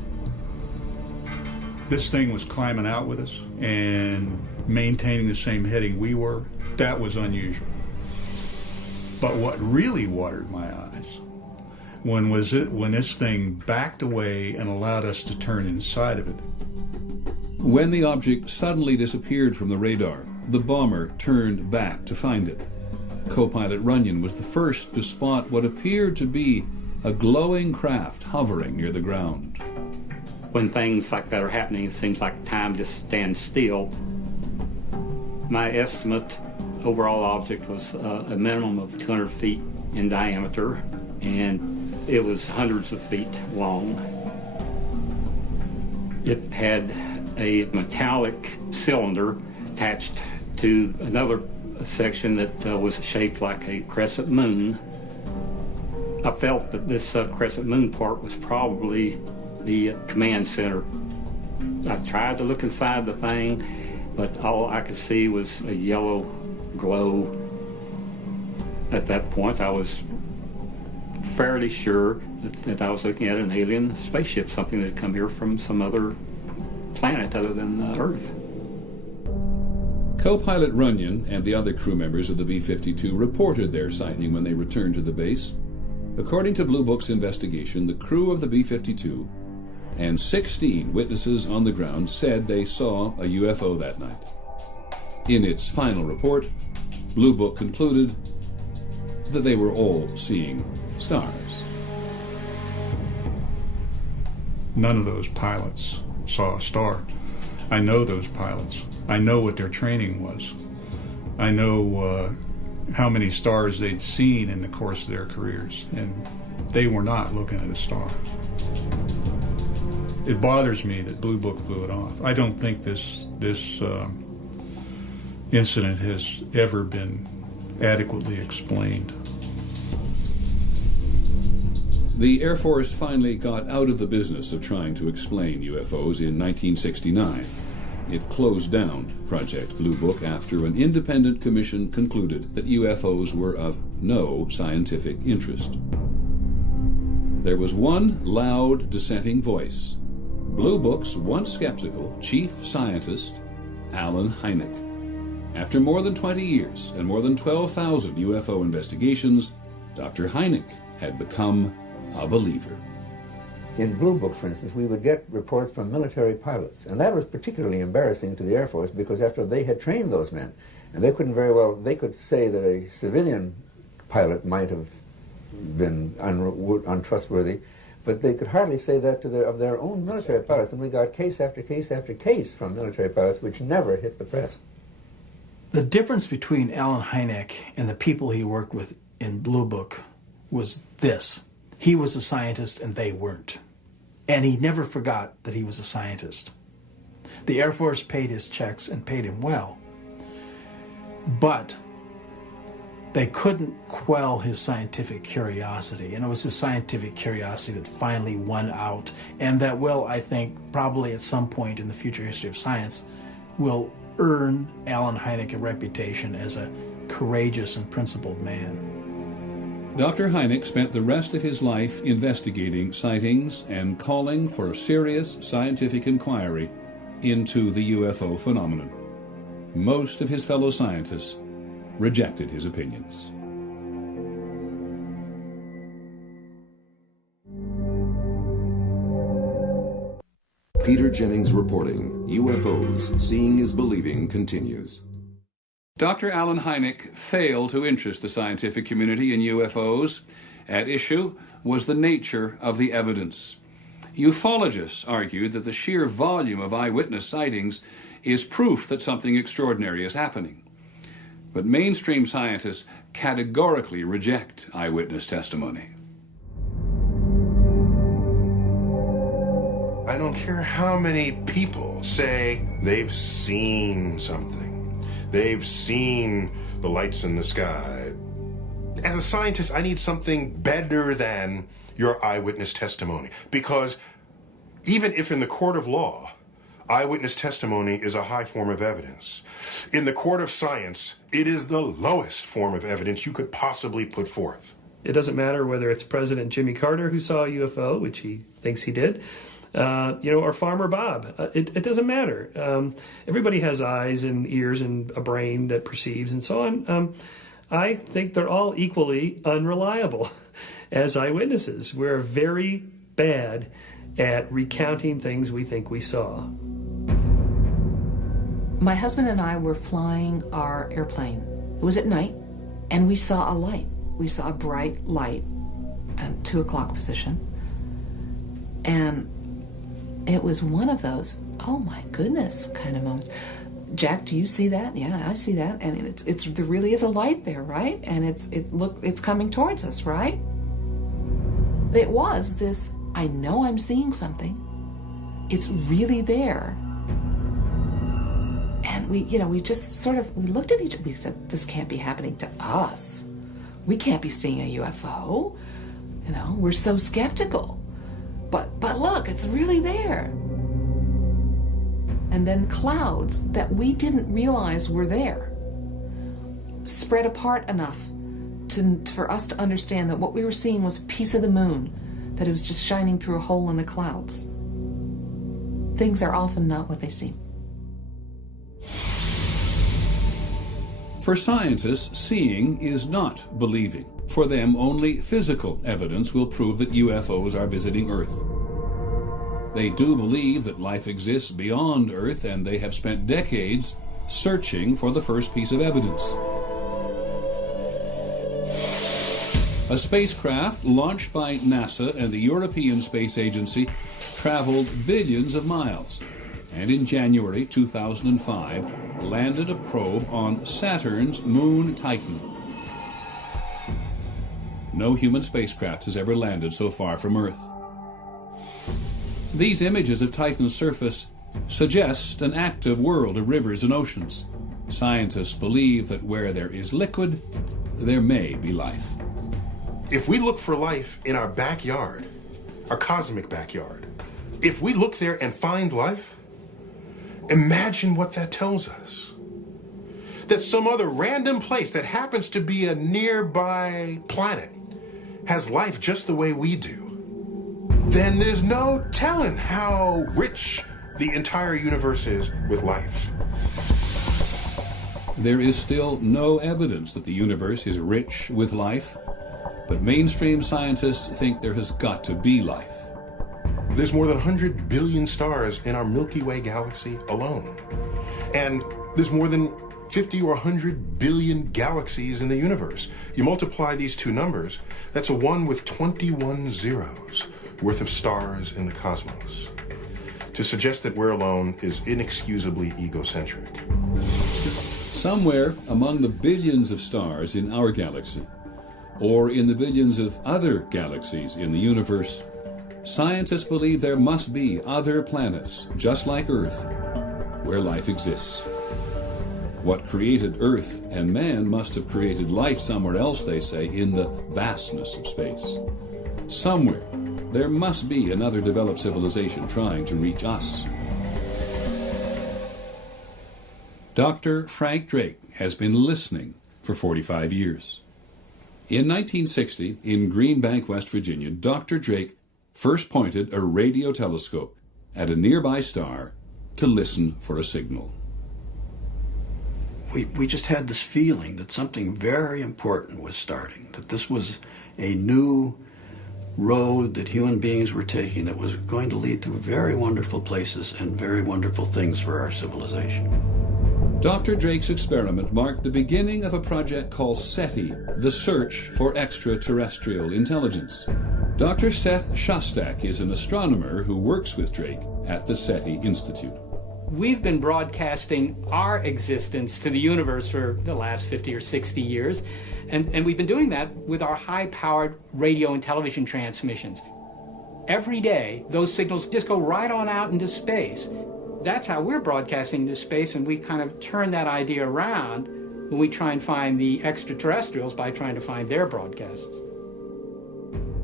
This thing was climbing out with us and maintaining the same heading we were. That was unusual. But what really watered my eyes when this thing backed away and allowed us to turn inside of it. When the object suddenly disappeared from the radar, the bomber turned back to find it. Co-pilot Runyon was the first to spot what appeared to be a glowing craft hovering near the ground. When things like that are happening, it seems like time just stands still. My estimate, overall object was a minimum of 200 feet in diameter, and it was hundreds of feet long. It had a metallic cylinder attached to another section that was shaped like a crescent moon. I felt that this crescent moon part was probably the command center. I tried to look inside the thing, but all I could see was a yellow glow. At that point, I was fairly sure that I was looking at an alien spaceship, something that had come here from some other planet other than Earth. Co-pilot Runyon and the other crew members of the B-52 reported their sighting when they returned to the base. According to Blue Book's investigation, the crew of the B-52 and 16 witnesses on the ground said they saw a UFO that night. In its final report, Blue Book concluded that they were all seeing stars. None of those pilots saw a star. I know those pilots. I know what their training was. I know how many stars they'd seen in the course of their careers, and they were not looking at a star. It bothers me that Blue Book blew it off. I don't think this incident has ever been adequately explained. The Air Force finally got out of the business of trying to explain UFOs in 1969. It closed down Project Blue Book after an independent commission concluded that UFOs were of no scientific interest. There was one loud dissenting voice: Blue Book's once skeptical chief scientist, Alan Hynek. After more than 20 years and more than 12,000 UFO investigations, Dr. Hynek had become a believer. In Blue Book, for instance, we would get reports from military pilots, and that was particularly embarrassing to the Air Force because after they had trained those men, and they couldn't very well, they could say that a civilian pilot might have been untrustworthy, but they could hardly say that of their own military pilots, and we got case after case after case from military pilots which never hit the press. The difference between Alan Hynek and the people he worked with in Blue Book was this. He was a scientist and they weren't. And he never forgot that he was a scientist. The Air Force paid his checks and paid him well. But they couldn't quell his scientific curiosity. And it was his scientific curiosity that finally won out. And that will, I think, probably at some point in the future history of science, will earn Alan Hynek a reputation as a courageous and principled man. Dr. Hynek spent the rest of his life investigating sightings and calling for a serious scientific inquiry into the UFO phenomenon. Most of his fellow scientists rejected his opinions. Peter Jennings reporting. UFOs, Seeing is Believing continues. Dr. Alan Hynek failed to interest the scientific community in UFOs. At issue was the nature of the evidence. Ufologists argued that the sheer volume of eyewitness sightings is proof that something extraordinary is happening. But mainstream scientists categorically reject eyewitness testimony. I don't care how many people say they've seen something. They've seen the lights in the sky. As a scientist, I need something better than your eyewitness testimony. Because even if in the court of law, eyewitness testimony is a high form of evidence, in the court of science, it is the lowest form of evidence you could possibly put forth. It doesn't matter whether it's President Jimmy Carter who saw a UFO, which he thinks he did, or Farmer Bob. It doesn't matter. Everybody has eyes and ears and a brain that perceives and so on. I think they're all equally unreliable as eyewitnesses. We're very bad at recounting things we think we saw. My husband and I were flying our airplane. It was at night, and we saw a light. We saw a bright light at 2 o'clock position. And it was one of those, oh my goodness, kind of moments. Jack, do you see that? Yeah, I see that. And there really is a light there, right? And it's coming towards us, right? It was this, I know I'm seeing something. It's really there. And we just sort of, we looked at each other, we said, this can't be happening to us. We can't be seeing a UFO. We're so skeptical. But look, it's really there. and then clouds that we didn't realize were there, spread apart enough for us to understand that what we were seeing was a piece of the moon, that it was just shining through a hole in the clouds. Things are often not what they seem. For scientists, seeing is not believing. For them, only physical evidence will prove that UFOs are visiting Earth. They do believe that life exists beyond Earth, and they have spent decades searching for the first piece of evidence. A spacecraft launched by NASA and the European Space Agency traveled billions of miles, and in January 2005 landed a probe on Saturn's moon Titan. No human spacecraft has ever landed so far from Earth. These images of Titan's surface suggest an active world of rivers and oceans. Scientists believe that where there is liquid, there may be life. If we look for life in our backyard, our cosmic backyard, if we look there and find life, imagine what that tells us. That some other random place that happens to be a nearby planet has life just the way we do. Then there's no telling how rich the entire universe is with life. There is still no evidence that the universe is rich with life, but mainstream scientists think there has got to be life. There's more than 100 billion stars in our Milky Way galaxy alone. And there's more than 50 or 100 billion galaxies in the universe. You multiply these two numbers, that's a 1 with 21 zeros worth of stars in the cosmos. To suggest that we're alone is inexcusably egocentric. Somewhere among the billions of stars in our galaxy, or in the billions of other galaxies in the universe, scientists believe there must be other planets, just like Earth, where life exists. What created Earth and man must have created life somewhere else, they say, in the vastness of space. Somewhere, there must be another developed civilization trying to reach us. Dr. Frank Drake has been listening for 45 years. In 1960, in Green Bank, West Virginia, Dr. Drake first pointed a radio telescope at a nearby star to listen for a signal. We just had this feeling that something very important was starting, that this was a new road that human beings were taking that was going to lead to very wonderful places and very wonderful things for our civilization. Dr. Drake's experiment marked the beginning of a project called SETI, the Search for Extraterrestrial Intelligence. Dr. Seth Shostak is an astronomer who works with Drake at the SETI Institute. We've been broadcasting our existence to the universe for the last 50 or 60 years, and we've been doing that with our high-powered radio and television transmissions. Every day, those signals just go right on out into space. That's how we're broadcasting into space, and we kind of turn that idea around when we try and find the extraterrestrials by trying to find their broadcasts.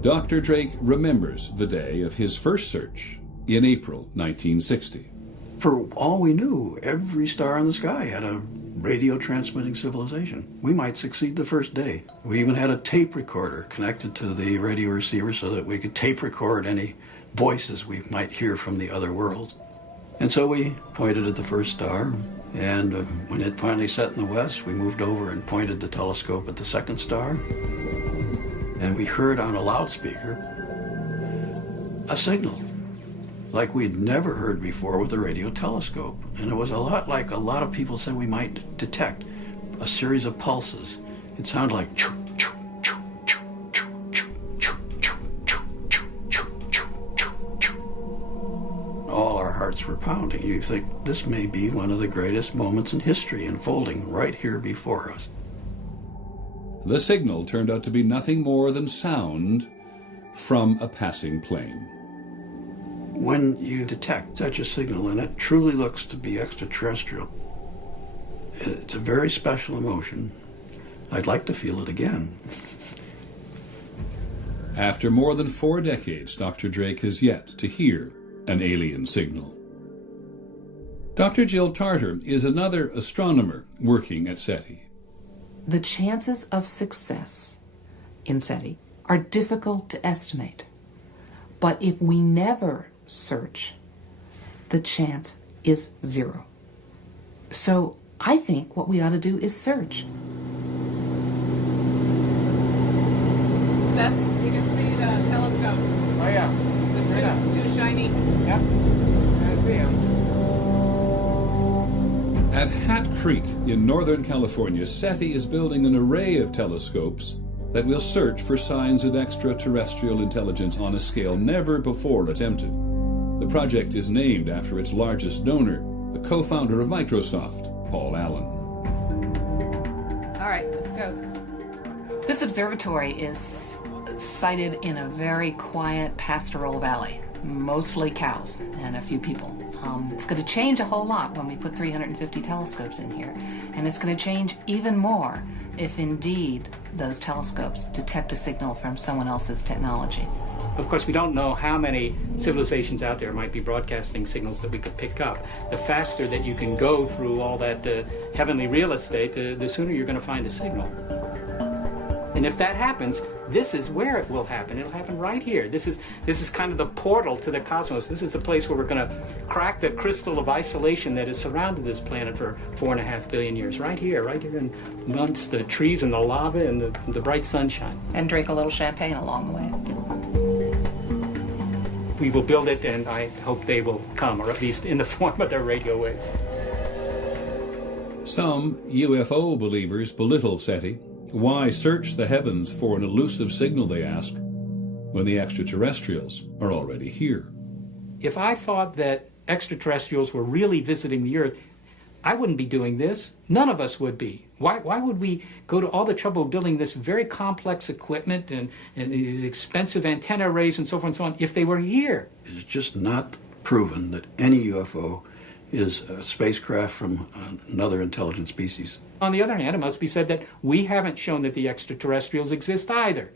Dr. Drake remembers the day of his first search in April 1960. For all we knew, every star in the sky had a radio transmitting civilization. We might succeed the first day. We even had a tape recorder connected to the radio receiver so that we could tape record any voices we might hear from the other worlds. And so we pointed at the first star, and when it finally set in the west, we moved over and pointed the telescope at the second star, and we heard on a loudspeaker a signal like we'd never heard before with a radio telescope. And it was a lot like a lot of people said we might detect, a series of pulses. It sounded like choo, choo, choo, choo, choo, choo, choo, choo, choo, choo, choo, choo, choo. All our hearts were pounding. You think this may be one of the greatest moments in history unfolding right here before us. The signal turned out to be nothing more than sound from a passing plane. When you detect such a signal, and it truly looks to be extraterrestrial, it's a very special emotion. I'd like to feel it again. After more than 4 decades, Dr. Drake has yet to hear an alien signal. Dr. Jill Tarter is another astronomer working at SETI. The chances of success in SETI are difficult to estimate. But if we never search, the chance is 0. So I think what we ought to do is search. Seth, you can see the telescope. Oh yeah. The two shiny. Yep. I see them. At Hat Creek in Northern California, SETI is building an array of telescopes that will search for signs of extraterrestrial intelligence on a scale never before attempted. The project is named after its largest donor, the co-founder of Microsoft, Paul Allen. All right, let's go. This observatory is sited in a very quiet pastoral valley, mostly cows and a few people. It's going to change a whole lot when we put 350 telescopes in here, and it's going to change even more if indeed those telescopes detect a signal from someone else's technology. Of course, we don't know how many civilizations out there might be broadcasting signals that we could pick up. The faster that you can go through all that heavenly real estate, the sooner you're going to find a signal. And if that happens, this is where it will happen. It'll happen right here. This is kind of the portal to the cosmos. This is the place where we're going to crack the crystal of isolation that has surrounded this planet for 4.5 billion years. Right here amongst the trees and the lava and the bright sunshine. And drink a little champagne along the way. We will build it, and I hope they will come, or at least in the form of their radio waves. Some UFO believers belittle SETI. Why search the heavens for an elusive signal, they ask, when the extraterrestrials are already here? If I thought that extraterrestrials were really visiting the Earth, I wouldn't be doing this. None of us would be. Why would we go to all the trouble of building this very complex equipment and these expensive antenna arrays and so forth and so on if they were here? It's just not proven that any UFO is a spacecraft from another intelligent species. On the other hand, it must be said that we haven't shown that the extraterrestrials exist either.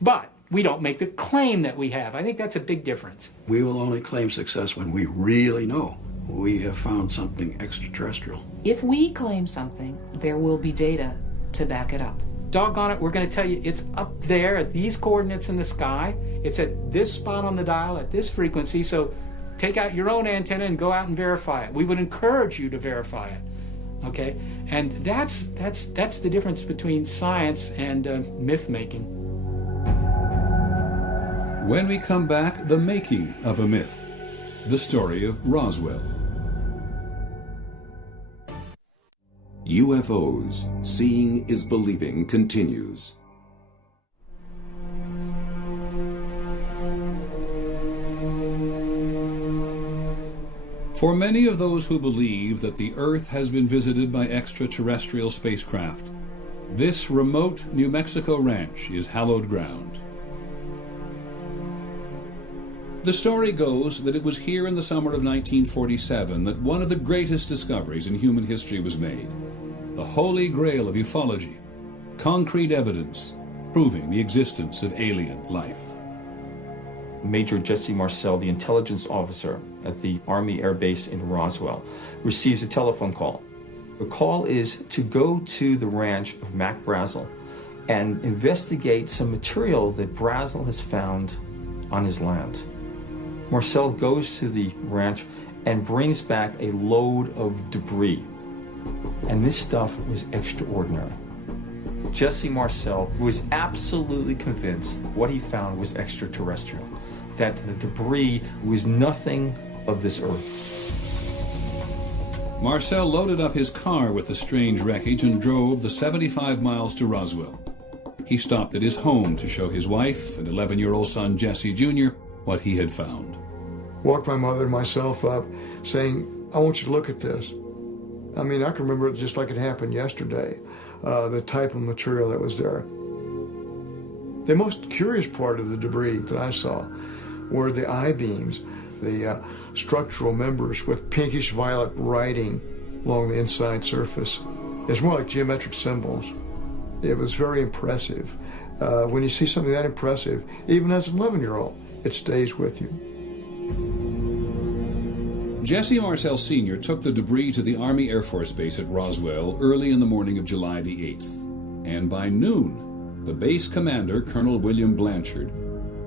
But we don't make the claim that we have. I think that's a big difference. We will only claim success when we really know we have found something extraterrestrial. If we claim something, there will be data to back it up. Doggone it, we're going to tell you it's up there at these coordinates in the sky. It's at this spot on the dial at this frequency, so take out your own antenna and go out and verify it. We would encourage you to verify it. Okay? And that's the difference between science and myth-making. When we come back, the making of a myth. The story of Roswell. UFOs, Seeing is Believing continues. For many of those who believe that the Earth has been visited by extraterrestrial spacecraft, this remote New Mexico ranch is hallowed ground. The story goes that it was here in the summer of 1947 that one of the greatest discoveries in human history was made. The holy grail of ufology, concrete evidence proving the existence of alien life. Major Jesse Marcel, the intelligence officer at the Army Air Base in Roswell, receives a telephone call. The call is to go to the ranch of Mac Brazel and investigate some material that Brazel has found on his land. Marcel goes to the ranch and brings back a load of debris. And this stuff was extraordinary. Jesse Marcel was absolutely convinced what he found was extraterrestrial, that the debris was nothing of this Earth. Marcel loaded up his car with the strange wreckage and drove the 75 miles to Roswell. He stopped at his home to show his wife and 11-year-old son Jesse Jr. what he had found. Woke my mother and myself up saying, I want you to look at this. I mean, I can remember it just like it happened yesterday, the type of material that was there. The most curious part of the debris that I saw were the I-beams, the structural members with pinkish violet writing along the inside surface. It's more like geometric symbols. It was very impressive. When you see something that impressive, even as an 11-year-old, it stays with you. Jesse Marcel Sr. took the debris to the Army Air Force Base at Roswell early in the morning of July the 8th. And by noon, the base commander, Colonel William Blanchard,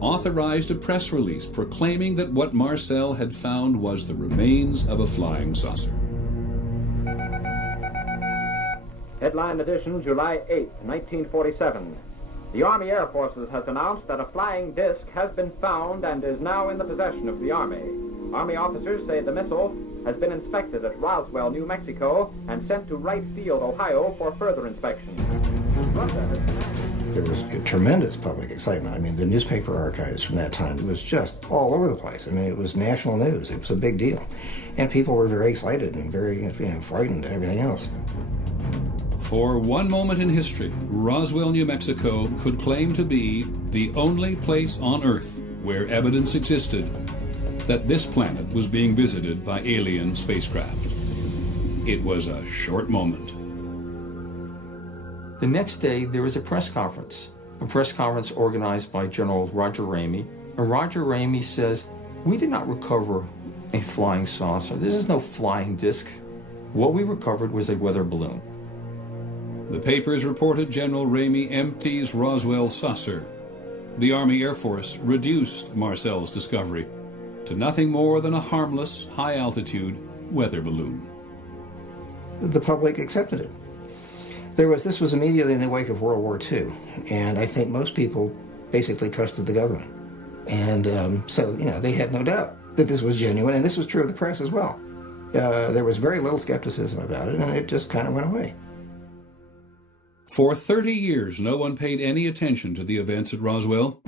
authorized a press release proclaiming that what Marcel had found was the remains of a flying saucer. Headline edition, July 8, 1947. The Army Air Forces has announced that a flying disc has been found and is now in the possession of the Army. Army officers say the missile has been inspected at Roswell, New Mexico, and sent to Wright Field, Ohio, for further inspection. There was tremendous public excitement. I mean, the newspaper archives from that time, it was just all over the place. I mean, it was national news. It was a big deal. And people were very excited and very frightened and everything else. For one moment in history, Roswell, New Mexico could claim to be the only place on Earth where evidence existed that this planet was being visited by alien spacecraft. It was a short moment. The next day, there was a press conference organized by General Roger Ramey. And Roger Ramey says, "We did not recover a flying saucer. This is no flying disc. What we recovered was a weather balloon." The papers reported General Ramey empties Roswell saucer. The Army Air Force reduced Marcel's discovery to nothing more than a harmless, high-altitude weather balloon. The public accepted it. This was immediately in the wake of World War II, and I think most people basically trusted the government. And so, they had no doubt that this was genuine, and this was true of the press as well. There was very little skepticism about it, and it just kind of went away. For 30 years, no one paid any attention to the events at Roswell.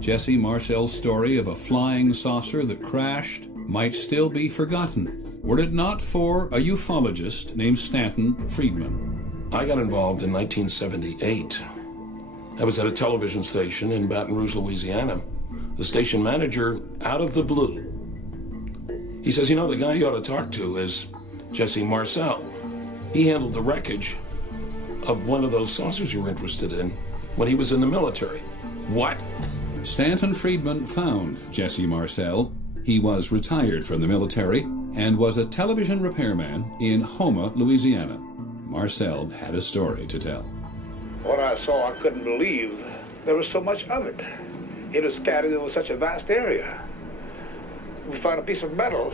Jesse Marcel's story of a flying saucer that crashed might still be forgotten, were it not for a ufologist named Stanton Friedman. I got involved in 1978. I was at a television station in Baton Rouge, Louisiana. The station manager, out of the blue, he says, the guy you ought to talk to is Jesse Marcel. He handled the wreckage of one of those saucers you were interested in when he was in the military. What? Stanton Friedman found Jesse Marcel. He was retired from the military and was a television repairman in Houma, Louisiana. Marcel had a story to tell. What I saw, I couldn't believe there was so much of it. It was scattered over such a vast area. We found a piece of metal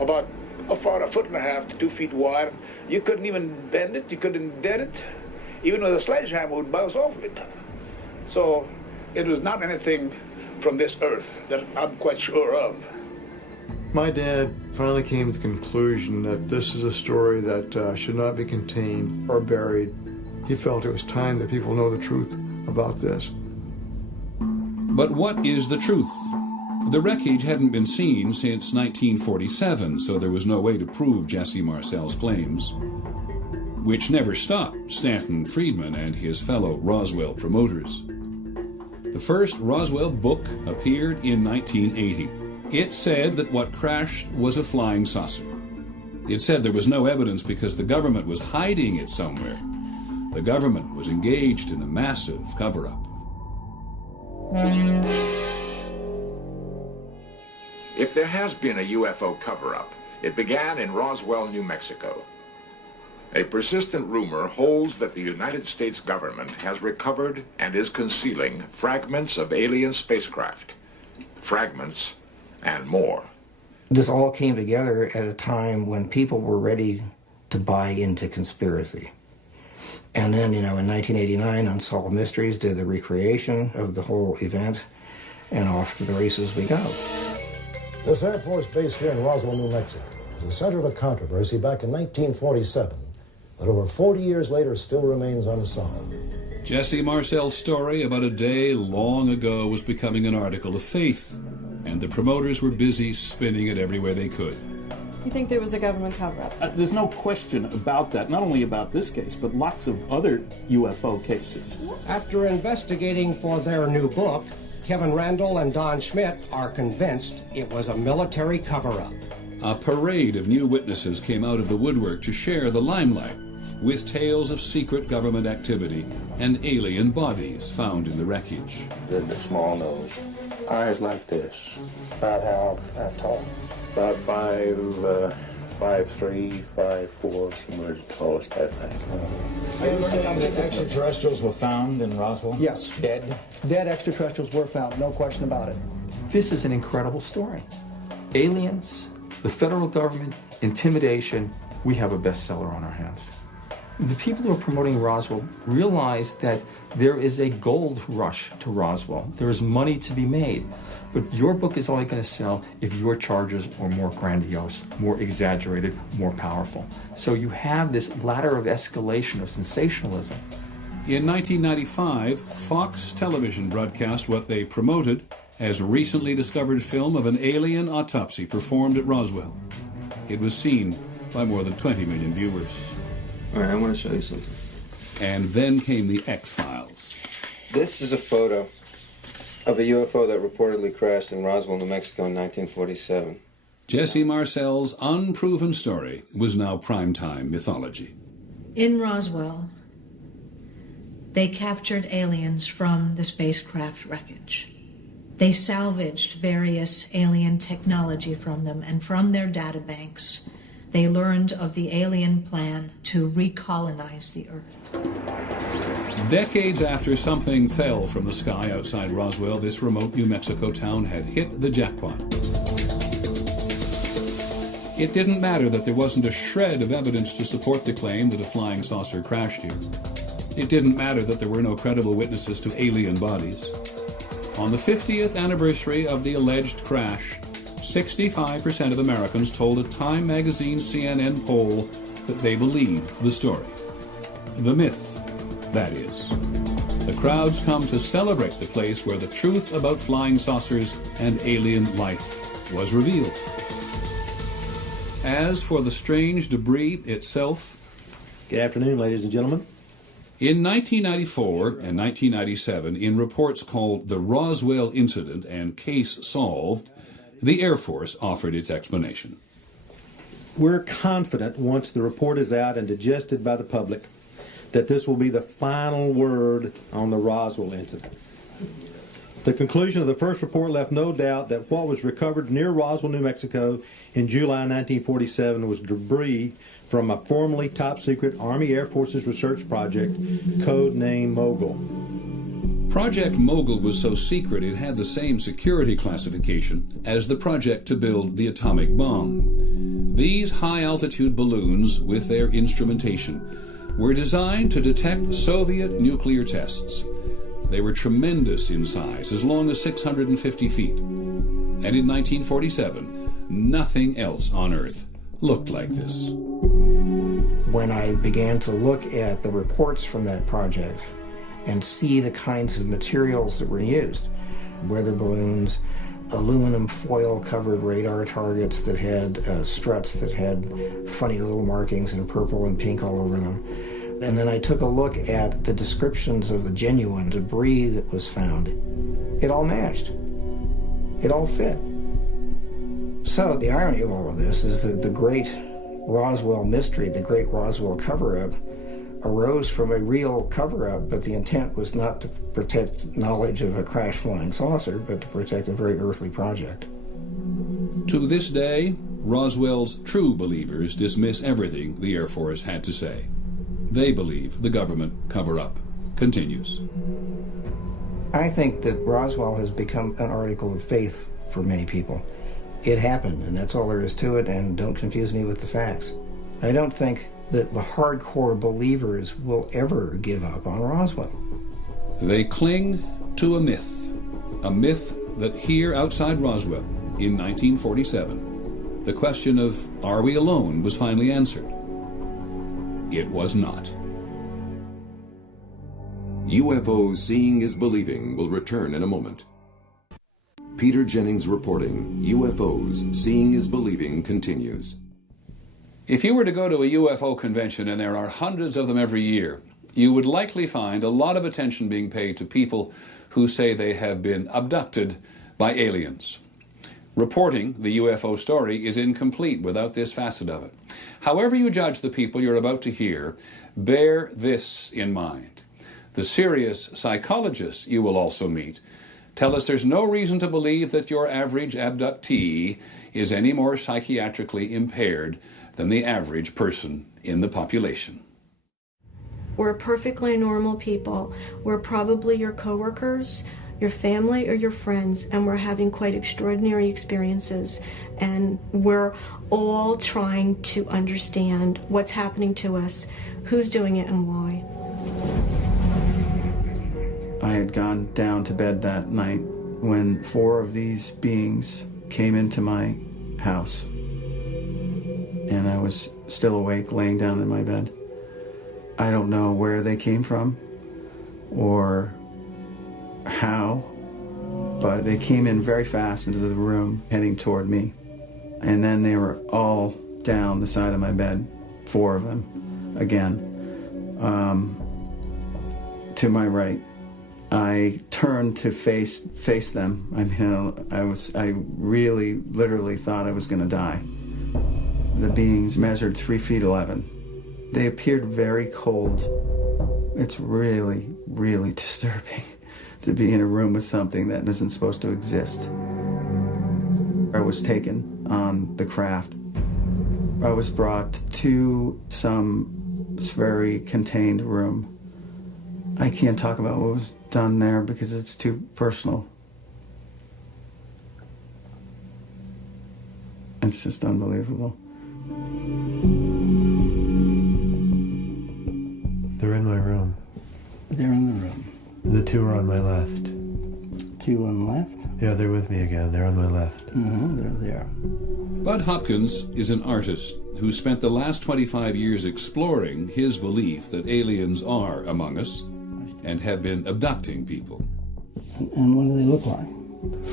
about a 1.5 to 2 feet wide. You couldn't even bend it, you couldn't dent it. Even with a sledgehammer would bounce off of it. So it was not anything from this earth that I'm quite sure of. My dad finally came to the conclusion that this is a story that should not be contained or buried. He felt it was time that people know the truth about this. But what is the truth? The wreckage hadn't been seen since 1947, so there was no way to prove Jesse Marcel's claims, which never stopped Stanton Friedman and his fellow Roswell promoters. The first Roswell book appeared in 1980. It said that what crashed was a flying saucer. It said there was no evidence because the government was hiding it somewhere. The government was engaged in a massive cover-up. If there has been a UFO cover-up, it began in Roswell, New Mexico. A persistent rumor holds that the United States government has recovered and is concealing fragments of alien spacecraft. Fragments and more. This all came together at a time when people were ready to buy into conspiracy. And then, in 1989, Unsolved Mysteries did the recreation of the whole event, and off to the races we go. This Air Force base here in Roswell, New Mexico, was the center of a controversy back in 1947 that over 40 years later still remains unsolved. Jesse Marcel's story about a day long ago was becoming an article of faith, and the promoters were busy spinning it everywhere they could. You think there was a government cover-up? There's no question about that, not only about this case, but lots of other UFO cases. After investigating for their new book, Kevin Randall and Don Schmidt are convinced it was a military cover-up. A parade of new witnesses came out of the woodwork to share the limelight with tales of secret government activity and alien bodies found in the wreckage. The small nose, eyes like this, about how tall, About 5'3", 5'4", somewhere the tallest, I think. Are you saying that extraterrestrials were found in Roswell? Yes. Dead? Dead extraterrestrials were found, no question about it. This is an incredible story. Aliens, the federal government, intimidation, we have a bestseller on our hands. The people who are promoting Roswell realize that there is a gold rush to Roswell. There is money to be made. But your book is only going to sell if your charges are more grandiose, more exaggerated, more powerful. So you have this ladder of escalation of sensationalism. In 1995, Fox Television broadcast what they promoted as recently discovered film of an alien autopsy performed at Roswell. It was seen by more than 20 million viewers. All right, I want to show you something. And then came the X-Files. This is a photo of a UFO that reportedly crashed in Roswell, New Mexico in 1947. Jesse Marcel's unproven story was now primetime mythology. In Roswell, they captured aliens from the spacecraft wreckage. They salvaged various alien technology from them, and from their databanks, they learned of the alien plan to recolonize the Earth. Decades after something fell from the sky outside Roswell, this remote New Mexico town had hit the jackpot. It didn't matter that there wasn't a shred of evidence to support the claim that a flying saucer crashed here. It didn't matter that there were no credible witnesses to alien bodies. On the 50th anniversary of the alleged crash, 65% of Americans told a Time magazine CNN poll that they believed the story. The myth, that is. The crowds come to celebrate the place where the truth about flying saucers and alien life was revealed. As for the strange debris itself... Good afternoon, ladies and gentlemen. In 1994 and 1997, in reports called the Roswell Incident and Case Solved, the Air Force offered its explanation. We're confident, once the report is out and digested by the public, that this will be the final word on the Roswell incident. The conclusion of the first report left no doubt that what was recovered near Roswell, New Mexico in July 1947 was debris from a formerly top-secret Army Air Forces research project, codenamed Mogul. Project Mogul was so secret it had the same security classification as the project to build the atomic bomb. These high-altitude balloons, with their instrumentation, were designed to detect Soviet nuclear tests. They were tremendous in size, as long as 650 feet. And in 1947, nothing else on Earth looked like this. When I began to look at the reports from that project and see the kinds of materials that were used, weather balloons, aluminum foil-covered radar targets that had struts that had funny little markings in purple and pink all over them. And then I took a look at the descriptions of the genuine debris that was found. It all matched. It all fit. So the irony of all of this is that the great Roswell mystery, the great Roswell cover-up, arose from a real cover-up, but the intent was not to protect knowledge of a crash flying saucer, but to protect a very earthly project. To this day, Roswell's true believers dismiss everything the Air Force had to say. They believe the government cover-up continues. I think that Roswell has become an article of faith for many people. It happened, and that's all there is to it, and don't confuse me with the facts. I don't think that the hardcore believers will ever give up on Roswell. They cling to a myth that here outside Roswell in 1947, the question of are we alone was finally answered. It was not. UFOs Seeing is Believing will return in a moment. Peter Jennings reporting. UFOs Seeing is Believing continues. If you were to go to a UFO convention, and there are hundreds of them every year, you would likely find a lot of attention being paid to people who say they have been abducted by aliens. Reporting the UFO story is incomplete without this facet of it. However you judge the people you're about to hear, bear this in mind. The serious psychologists you will also meet tell us there's no reason to believe that your average abductee is any more psychiatrically impaired than the average person in the population. We're perfectly normal people. We're probably your coworkers, your family, or your friends, and we're having quite extraordinary experiences. And we're all trying to understand what's happening to us, who's doing it, and why. I had gone down to bed that night when 4 of these beings came into my house. And I was still awake, laying down in my bed. I don't know where they came from or how, but they came in very fast into the room, heading toward me. And then they were all down the side of my bed, 4 of them, again, to my right. I turned to face them. I mean, I really, literally thought I was going to die. The beings measured 3 feet 11. They appeared very cold. It's really, really disturbing to be in a room with something that isn't supposed to exist. I was taken on the craft. I was brought to some very contained room. I can't talk about what was done there because it's too personal. It's just unbelievable. They're in my room. They're in the room. The 2 are on my left. 2 on the left? Yeah, they're with me again. They're on my left. They're there. Bud Hopkins is an artist who spent the last 25 years exploring his belief that aliens are among us and have been abducting people. And what do they look like?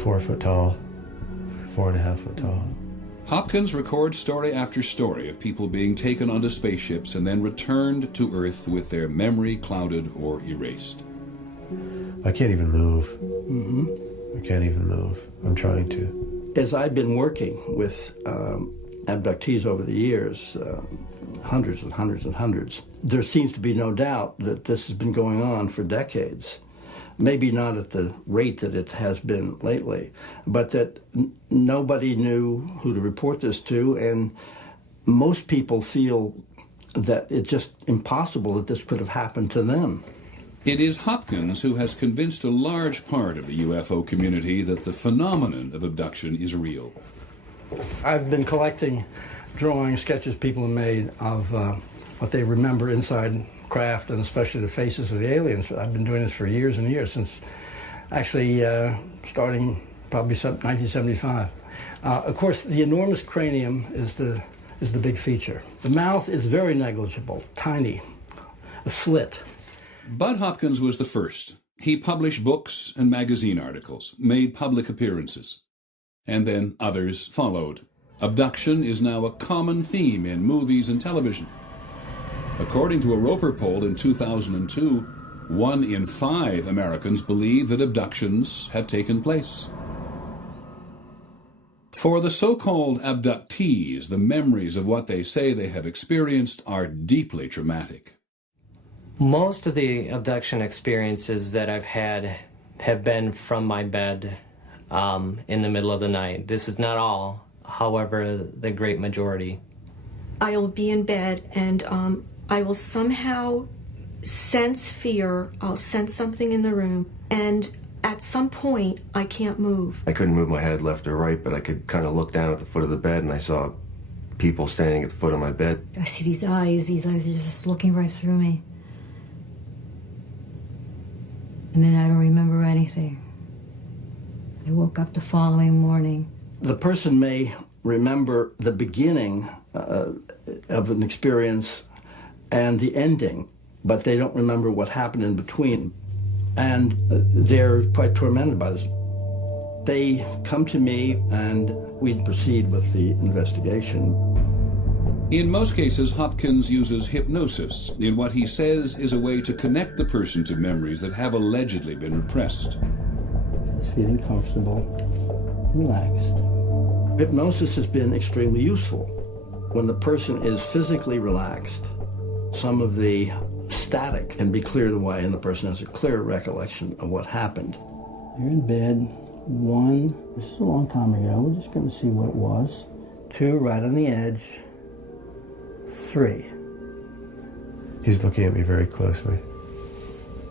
4 foot tall, 4.5 foot tall. Hopkins records story after story of people being taken onto spaceships and then returned to Earth with their memory clouded or erased. I can't even move. I can't even move. I'm trying to. As I've been working with abductees over the years, hundreds and hundreds and hundreds, there seems to be no doubt that this has been going on for decades. Maybe not at the rate that it has been lately, but that nobody knew who to report this to, and most people feel that it's just impossible that this could have happened to them. It is Hopkins who has convinced a large part of the UFO community that the phenomenon of abduction is real. I've been collecting drawings, sketches people have made of what they remember inside craft, and especially the faces of the aliens. I've been doing this for years and years, since actually starting probably 1975. Of course, the enormous cranium is the big feature. The mouth is very negligible, tiny, a slit. Bud Hopkins was the first. He published books and magazine articles, made public appearances, and then others followed. Abduction is now a common theme in movies and television. According to a Roper poll in 2002, 1 in 5 Americans believe that abductions have taken place. For the so-called abductees, the memories of what they say they have experienced are deeply traumatic. Most of the abduction experiences that I've had have been from my bed in the middle of the night. This is not all, however, the great majority. I'll be in bed and I will somehow sense fear. I'll sense something in the room, and at some point I can't move. I couldn't move my head left or right, but I could kind of look down at the foot of the bed, and I saw people standing at the foot of my bed. I see these eyes are just looking right through me. And then I don't remember anything. I woke up the following morning. The person may remember the beginning of an experience and the ending, but they don't remember what happened in between. And they're quite tormented by this. They come to me and we proceed with the investigation. In most cases, Hopkins uses hypnosis in what he says is a way to connect the person to memories that have allegedly been repressed. Just feeling comfortable, relaxed. Hypnosis has been extremely useful. When the person is physically relaxed, some of the static can be cleared away and the person has a clear recollection of what happened. You're in bed, 1, this is a long time ago, we're just going to see what it was. 2, right on the edge. 3. He's looking at me very closely.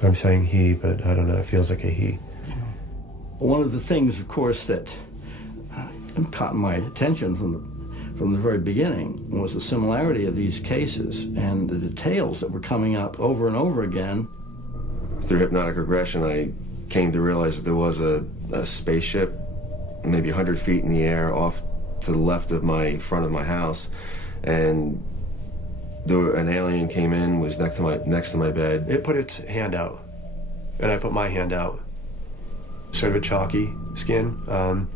I'm saying he, but I don't know, it feels like a he. One of the things, of course, that caught my attention from the very beginning was the similarity of these cases and the details that were coming up over and over again. Through hypnotic regression, I came to realize that there was a spaceship maybe 100 feet in the air off to the left of front of my house, and an alien came in, was next to my bed. It put its hand out, and I put my hand out. Sort of a chalky skin,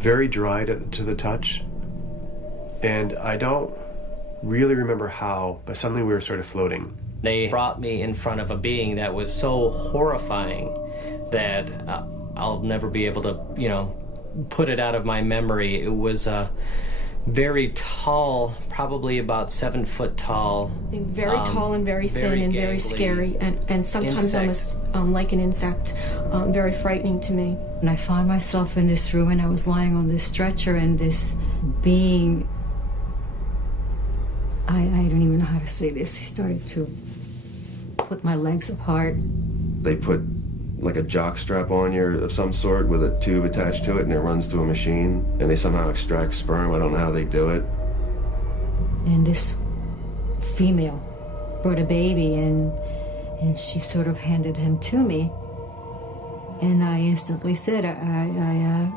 very dry to the touch, and I don't really remember how, but suddenly we were sort of floating. They brought me in front of a being that was so horrifying that I'll never be able to, put it out of my memory. It was very tall, probably about 7 foot tall. Very tall and very thin and very scary, and sometimes almost like an insect, very frightening to me. And I found myself in this room, and I was lying on this stretcher, and this being, I don't even know how to say this, he started to put my legs apart. They put like a jock strap on you of some sort with a tube attached to it, and it runs through a machine, and they somehow extract sperm. I don't know how they do it. And this female brought a baby, and she sort of handed him to me. And I instantly said,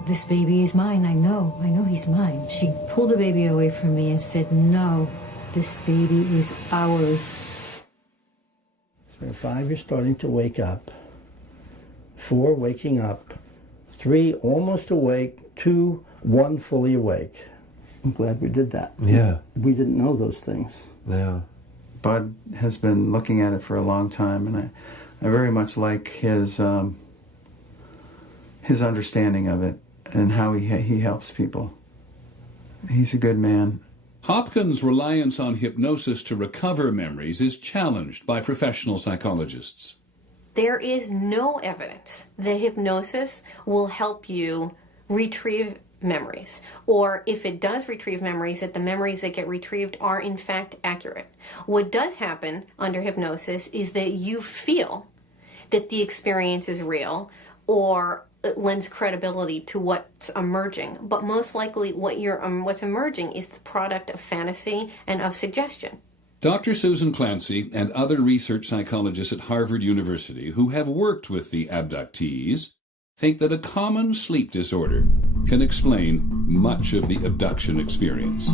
this baby is mine. I know he's mine. She pulled the baby away from me and said, no, this baby is ours. So 5, you're starting to wake up. 4, waking up. 3, almost awake. 2, 1, fully awake. I'm glad we did that. Yeah. We didn't know those things. Yeah. Bud has been looking at it for a long time, and I very much like his understanding of it and how he helps people. He's a good man. Hopkins' reliance on hypnosis to recover memories is challenged by professional psychologists. There is no evidence that hypnosis will help you retrieve memories, or if it does retrieve memories, that the memories that get retrieved are in fact accurate. What does happen under hypnosis is that you feel that the experience is real, or it lends credibility to what's emerging, but most likely what's emerging is the product of fantasy and of suggestion. Dr. Susan Clancy and other research psychologists at Harvard University who have worked with the abductees think that a common sleep disorder can explain much of the abduction experience.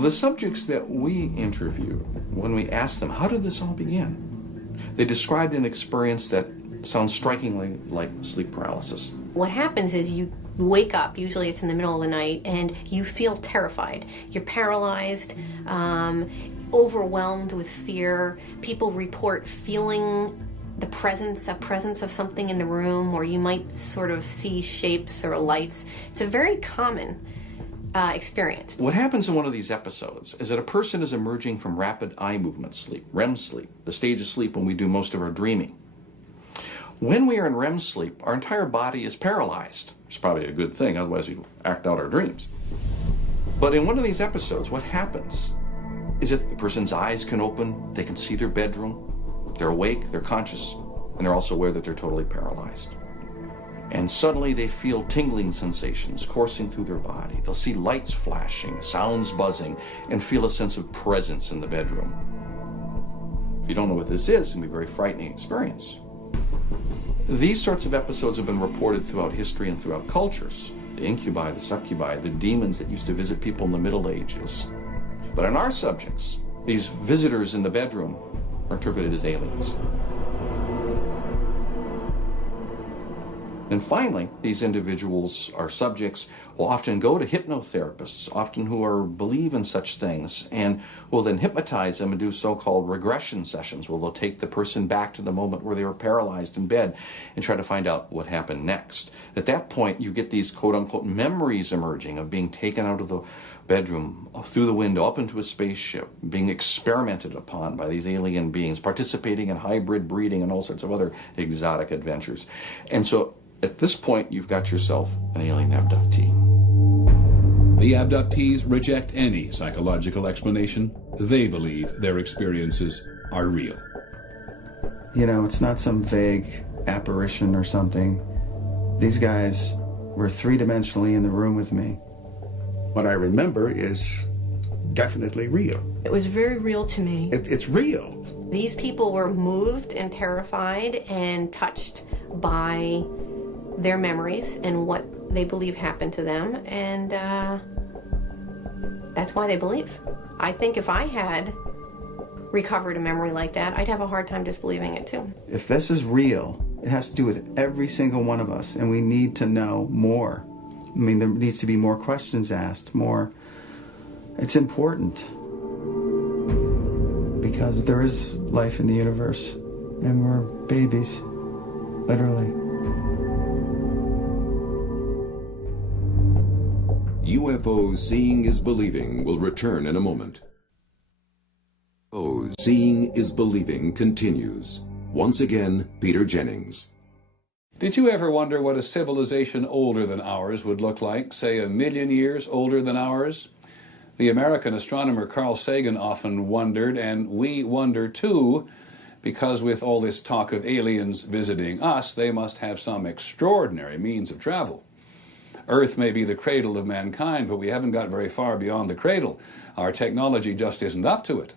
The subjects that we interviewed, when we asked them, how did this all begin? They described an experience that sounds strikingly like sleep paralysis. What happens is you wake up, usually it's in the middle of the night, and you feel terrified. You're paralyzed, overwhelmed with fear. People report feeling the presence of something in the room, or you might sort of see shapes or lights. It's a very common experience. What happens in one of these episodes is that a person is emerging from rapid eye movement sleep, REM sleep, the stage of sleep when we do most of our dreaming. When we are in REM sleep, our entire body is paralyzed. It's probably a good thing, otherwise we act out our dreams. But in one of these episodes, what happens is that the person's eyes can open, they can see their bedroom, they're awake, they're conscious, and they're also aware that they're totally paralyzed. And suddenly they feel tingling sensations coursing through their body. They'll see lights flashing, sounds buzzing, and feel a sense of presence in the bedroom. If you don't know what this is, it can be a very frightening experience. These sorts of episodes have been reported throughout history and throughout cultures. The incubi, the succubi, the demons that used to visit people in the Middle Ages. But in our subjects, these visitors in the bedroom are interpreted as aliens. And finally, these individuals, our subjects, will often go to hypnotherapists, often who believe in such things, and will then hypnotize them and do so-called regression sessions, where they'll take the person back to the moment where they were paralyzed in bed and try to find out what happened next. At that point, you get these quote-unquote memories emerging of being taken out of the bedroom, through the window, up into a spaceship, being experimented upon by these alien beings, participating in hybrid breeding and all sorts of other exotic adventures. And so at this point, you've got yourself an alien abductee. The abductees reject any psychological explanation. They believe their experiences are real. You know, it's not some vague apparition or something. These guys were three-dimensionally in the room with me. What I remember is definitely real. It was very real to me. It's real. These people were moved and terrified and touched by their memories and what they believe happened to them, and that's why they believe. I think if I had recovered a memory like that, I'd have a hard time disbelieving it too. If this is real, it has to do with every single one of us, and we need to know more. I mean, there needs to be more questions asked, more. It's important because there is life in the universe, and we're babies, literally. UFOs Seeing is Believing will return in a moment. UFOs Seeing is Believing continues. Once again, Peter Jennings. Did you ever wonder what a civilization older than ours would look like, say 1 million years older than ours? The American astronomer Carl Sagan often wondered, and we wonder too, because with all this talk of aliens visiting us, they must have some extraordinary means of travel. Earth may be the cradle of mankind, but we haven't got very far beyond the cradle. Our technology just isn't up to it.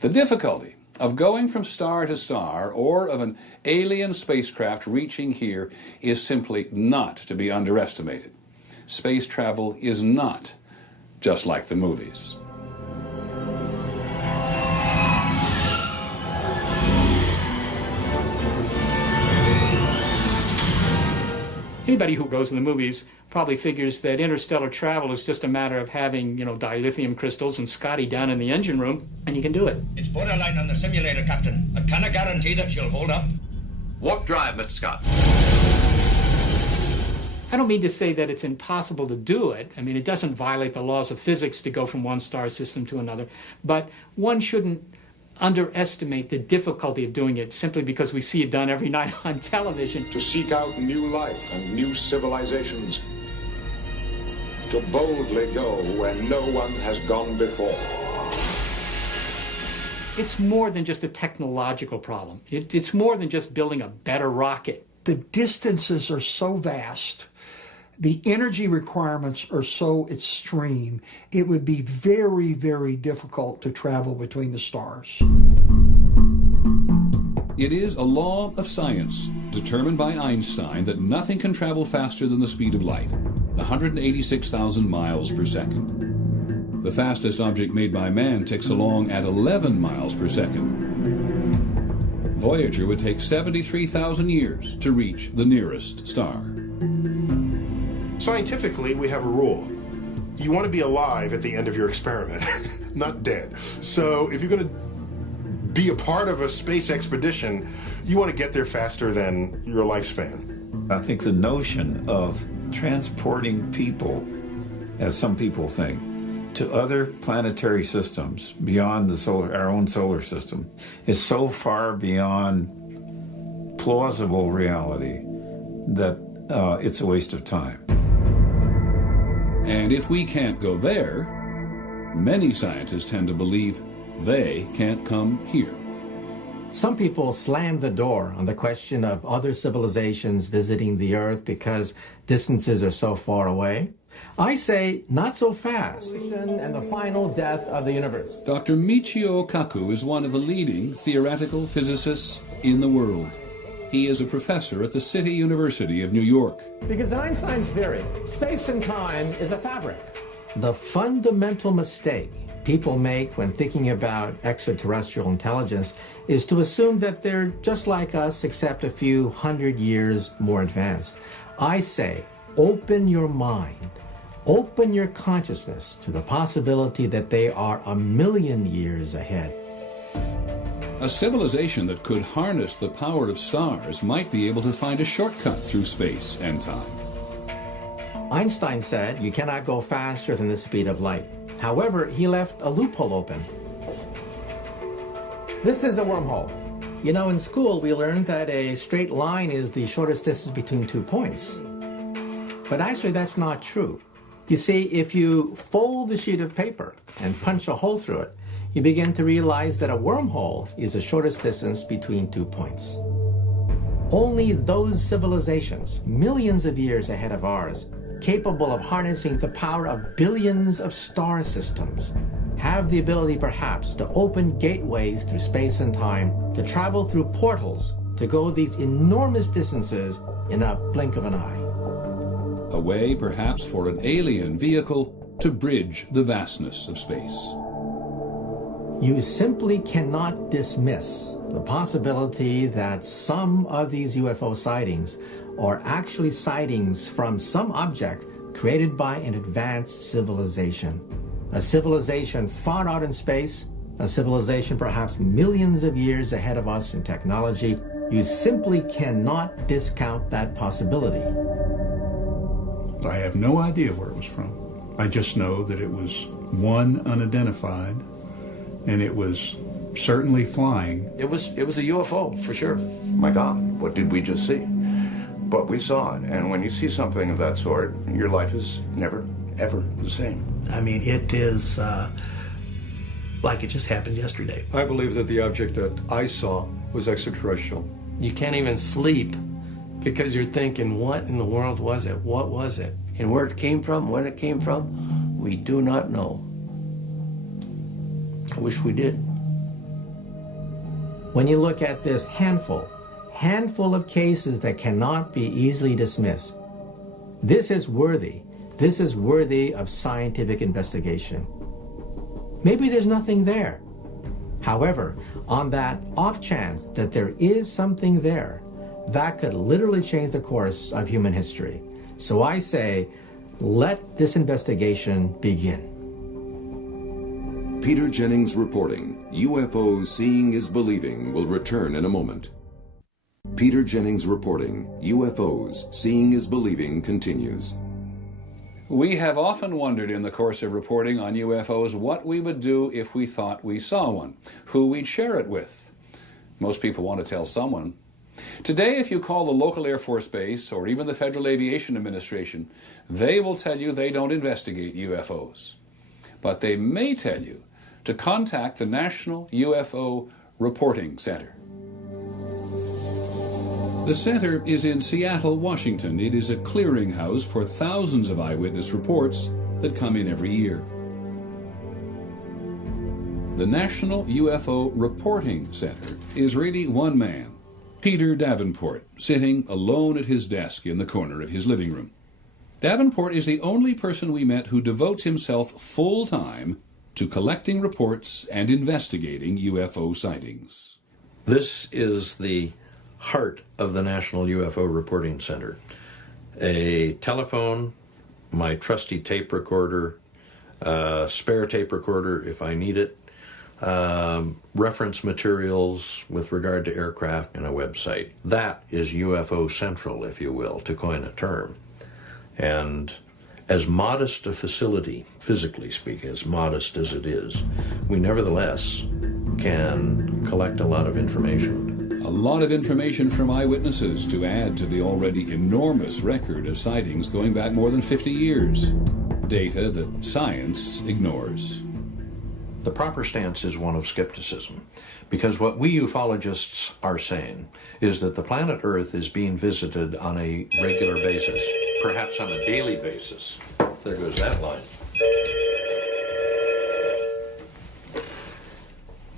The difficulty of going from star to star or of an alien spacecraft reaching here is simply not to be underestimated. Space travel is not just like the movies. Anybody who goes in the movies probably figures that interstellar travel is just a matter of having, dilithium crystals and Scotty down in the engine room, and you can do it. It's borderline on the simulator, Captain. I cannot guarantee that she'll hold up. Warp drive, Mr. Scott. I don't mean to say that it's impossible to do it. I mean, it doesn't violate the laws of physics to go from one star system to another, but one shouldn't underestimate the difficulty of doing it simply because we see it done every night on television. To seek out new life and new civilizations. To boldly go where no one has gone before. It's more than just a technological problem. It's more than just building a better rocket. The distances are so vast. The energy requirements are so extreme, it would be very, very difficult to travel between the stars. It is a law of science, determined by Einstein, that nothing can travel faster than the speed of light, 186,000 miles per second. The fastest object made by man ticks along at 11 miles per second. Voyager would take 73,000 years to reach the nearest star. Scientifically, we have a rule. You want to be alive at the end of your experiment, not dead. So if you're going to be a part of a space expedition, you want to get there faster than your lifespan. I think the notion of transporting people, as some people think, to other planetary systems beyond our own solar system is so far beyond plausible reality that it's a waste of time. And if we can't go there, many scientists tend to believe they can't come here. Some people slam the door on the question of other civilizations visiting the Earth because distances are so far away. I say, not so fast. And the final death of the universe. Dr. Michio Kaku is one of the leading theoretical physicists in the world. He is a professor at the City University of New York. Because Einstein's theory, space and time is a fabric. The fundamental mistake people make when thinking about extraterrestrial intelligence is to assume that they're just like us, except a few hundred years more advanced. I say, open your mind, open your consciousness to the possibility that they are 1,000,000 years ahead. A civilization that could harness the power of stars might be able to find a shortcut through space and time. Einstein said you cannot go faster than the speed of light. However, he left a loophole open. This is a wormhole. You know, in school we learned that a straight line is the shortest distance between 2 points. But actually that's not true. You see, if you fold the sheet of paper and punch a hole through it, you begin to realize that a wormhole is the shortest distance between 2 points. Only those civilizations, millions of years ahead of ours, capable of harnessing the power of billions of star systems, have the ability perhaps to open gateways through space and time, to travel through portals, to go these enormous distances in a blink of an eye. A way perhaps for an alien vehicle to bridge the vastness of space. You simply cannot dismiss the possibility that some of these UFO sightings are actually sightings from some object created by an advanced civilization. A civilization far out in space, a civilization perhaps millions of years ahead of us in technology. You simply cannot discount that possibility. I have no idea where it was from. I just know that it was one unidentified, and it was certainly flying. It was a UFO, for sure. My God, what did we just see? But we saw it, and when you see something of that sort, your life is never, ever the same. I mean, it is like it just happened yesterday. I believe that the object that I saw was extraterrestrial. You can't even sleep because you're thinking, what in the world was it? What was it? And where it came from, when it came from, we do not know. I wish we did. When you look at this handful of cases that cannot be easily dismissed, this is worthy of scientific investigation. Maybe there's nothing there. However, on that off chance that there is something there, that could literally change the course of human history. So I say, let this investigation begin. Peter Jennings reporting, UFOs Seeing is Believing will return in a moment. Peter Jennings reporting, UFOs Seeing is Believing continues. We have often wondered in the course of reporting on UFOs what we would do if we thought we saw one, who we'd share it with. Most people want to tell someone. Today, if you call the local Air Force Base or even the Federal Aviation Administration, they will tell you they don't investigate UFOs. But they may tell you to contact the National UFO Reporting Center. The center is in Seattle, Washington. It is a clearinghouse for thousands of eyewitness reports that come in every year. The National UFO Reporting Center is really one man, Peter Davenport, sitting alone at his desk in the corner of his living room. Davenport is the only person we met who devotes himself full-time to collecting reports and investigating UFO sightings. This is the heart of the National UFO Reporting Center. A telephone, my trusty tape recorder, spare tape recorder if I need it, reference materials with regard to aircraft, and a website. That is UFO Central, if you will, to coin a term. And as modest a facility, physically speaking, as modest as it is, we nevertheless can collect a lot of information. A lot of information from eyewitnesses to add to the already enormous record of sightings going back more than 50 years. Data that science ignores. The proper stance is one of skepticism, because what we ufologists are saying is that the planet Earth is being visited on a regular basis, perhaps on a daily basis. There goes that line.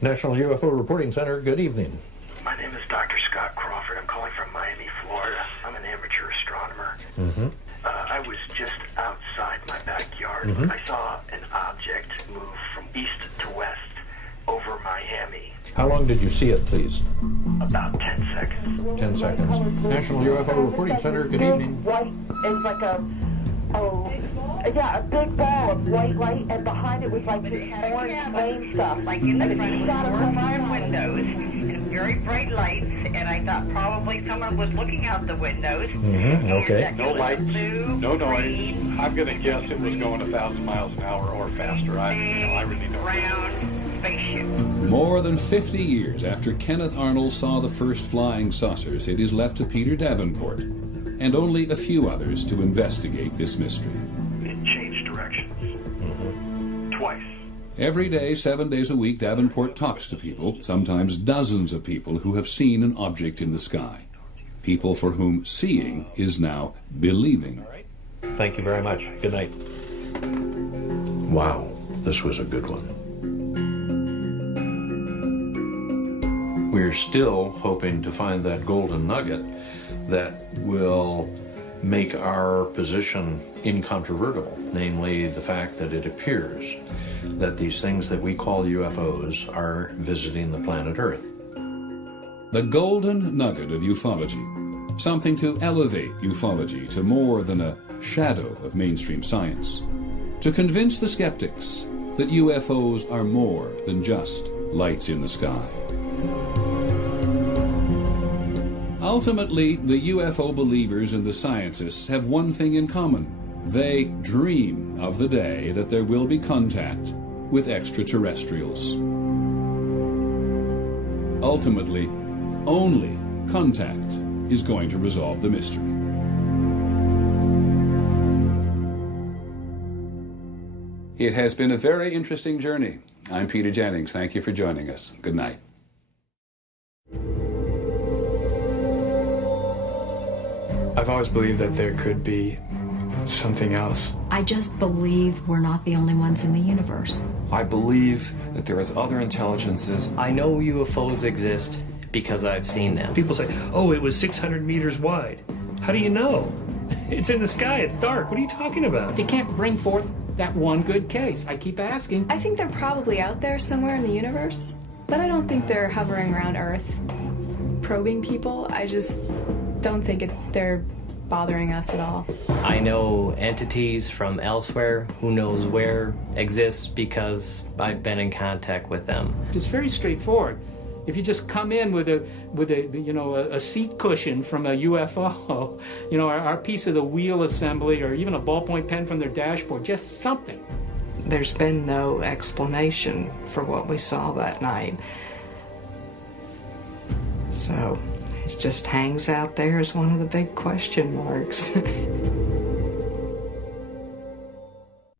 National UFO Reporting Center, good evening. My name is Dr. Scott Crawford. I'm calling from Miami, Florida. I'm an amateur astronomer. Mm-hmm. I was just outside my backyard. Mm-hmm. I saw an object move from east to west over Miami. How long did you see it, please? About 10 seconds. 10 seconds. National UFO Reporting Center, good evening. White, it's like a big ball of white light, and behind it was like this orange flame stuff. Like in the front was 4 or 5 windows and very bright lights, and I thought probably someone was looking out the windows. Mm-hmm. Okay. No lights, blue, no noise. green, I'm going to guess it was going 1,000 miles an hour or faster. I really don't know. round spaceship. More than 50 years after Kenneth Arnold saw the first flying saucers, it is left to Peter Davenport and only a few others to investigate this mystery. It changed directions. Twice. Every day, 7 days a week, Davenport talks to people, sometimes dozens of people, who have seen an object in the sky. People for whom seeing is now believing. Thank you very much. Good night. Wow, this was a good one. We're still hoping to find that golden nugget that will make our position incontrovertible, namely the fact that it appears that these things that we call UFOs are visiting the planet Earth. The golden nugget of ufology, something to elevate ufology to more than a shadow of mainstream science, to convince the skeptics that UFOs are more than just lights in the sky. Ultimately, the UFO believers and the scientists have one thing in common. They dream of the day that there will be contact with extraterrestrials. Ultimately, only contact is going to resolve the mystery. It has been a very interesting journey. I'm Peter Jennings. Thank you for joining us. Good night. I've always believed that there could be something else. I just believe we're not the only ones in the universe. I believe that there is other intelligences. I know UFOs exist because I've seen them. People say, oh, it was 600 meters wide. How do you know? It's in the sky, it's dark. What are you talking about? They can't bring forth that one good case. I keep asking. I think they're probably out there somewhere in the universe, but I don't think they're hovering around Earth probing people. I just don't think they're bothering us at all. I know entities from elsewhere, who knows where, exists because I've been in contact with them. It's very straightforward. If you just come in with a seat cushion from a UFO, our piece of the wheel assembly, or even a ballpoint pen from their dashboard, just something. There's been no explanation for what we saw that night. So it just hangs out there as one of the big question marks.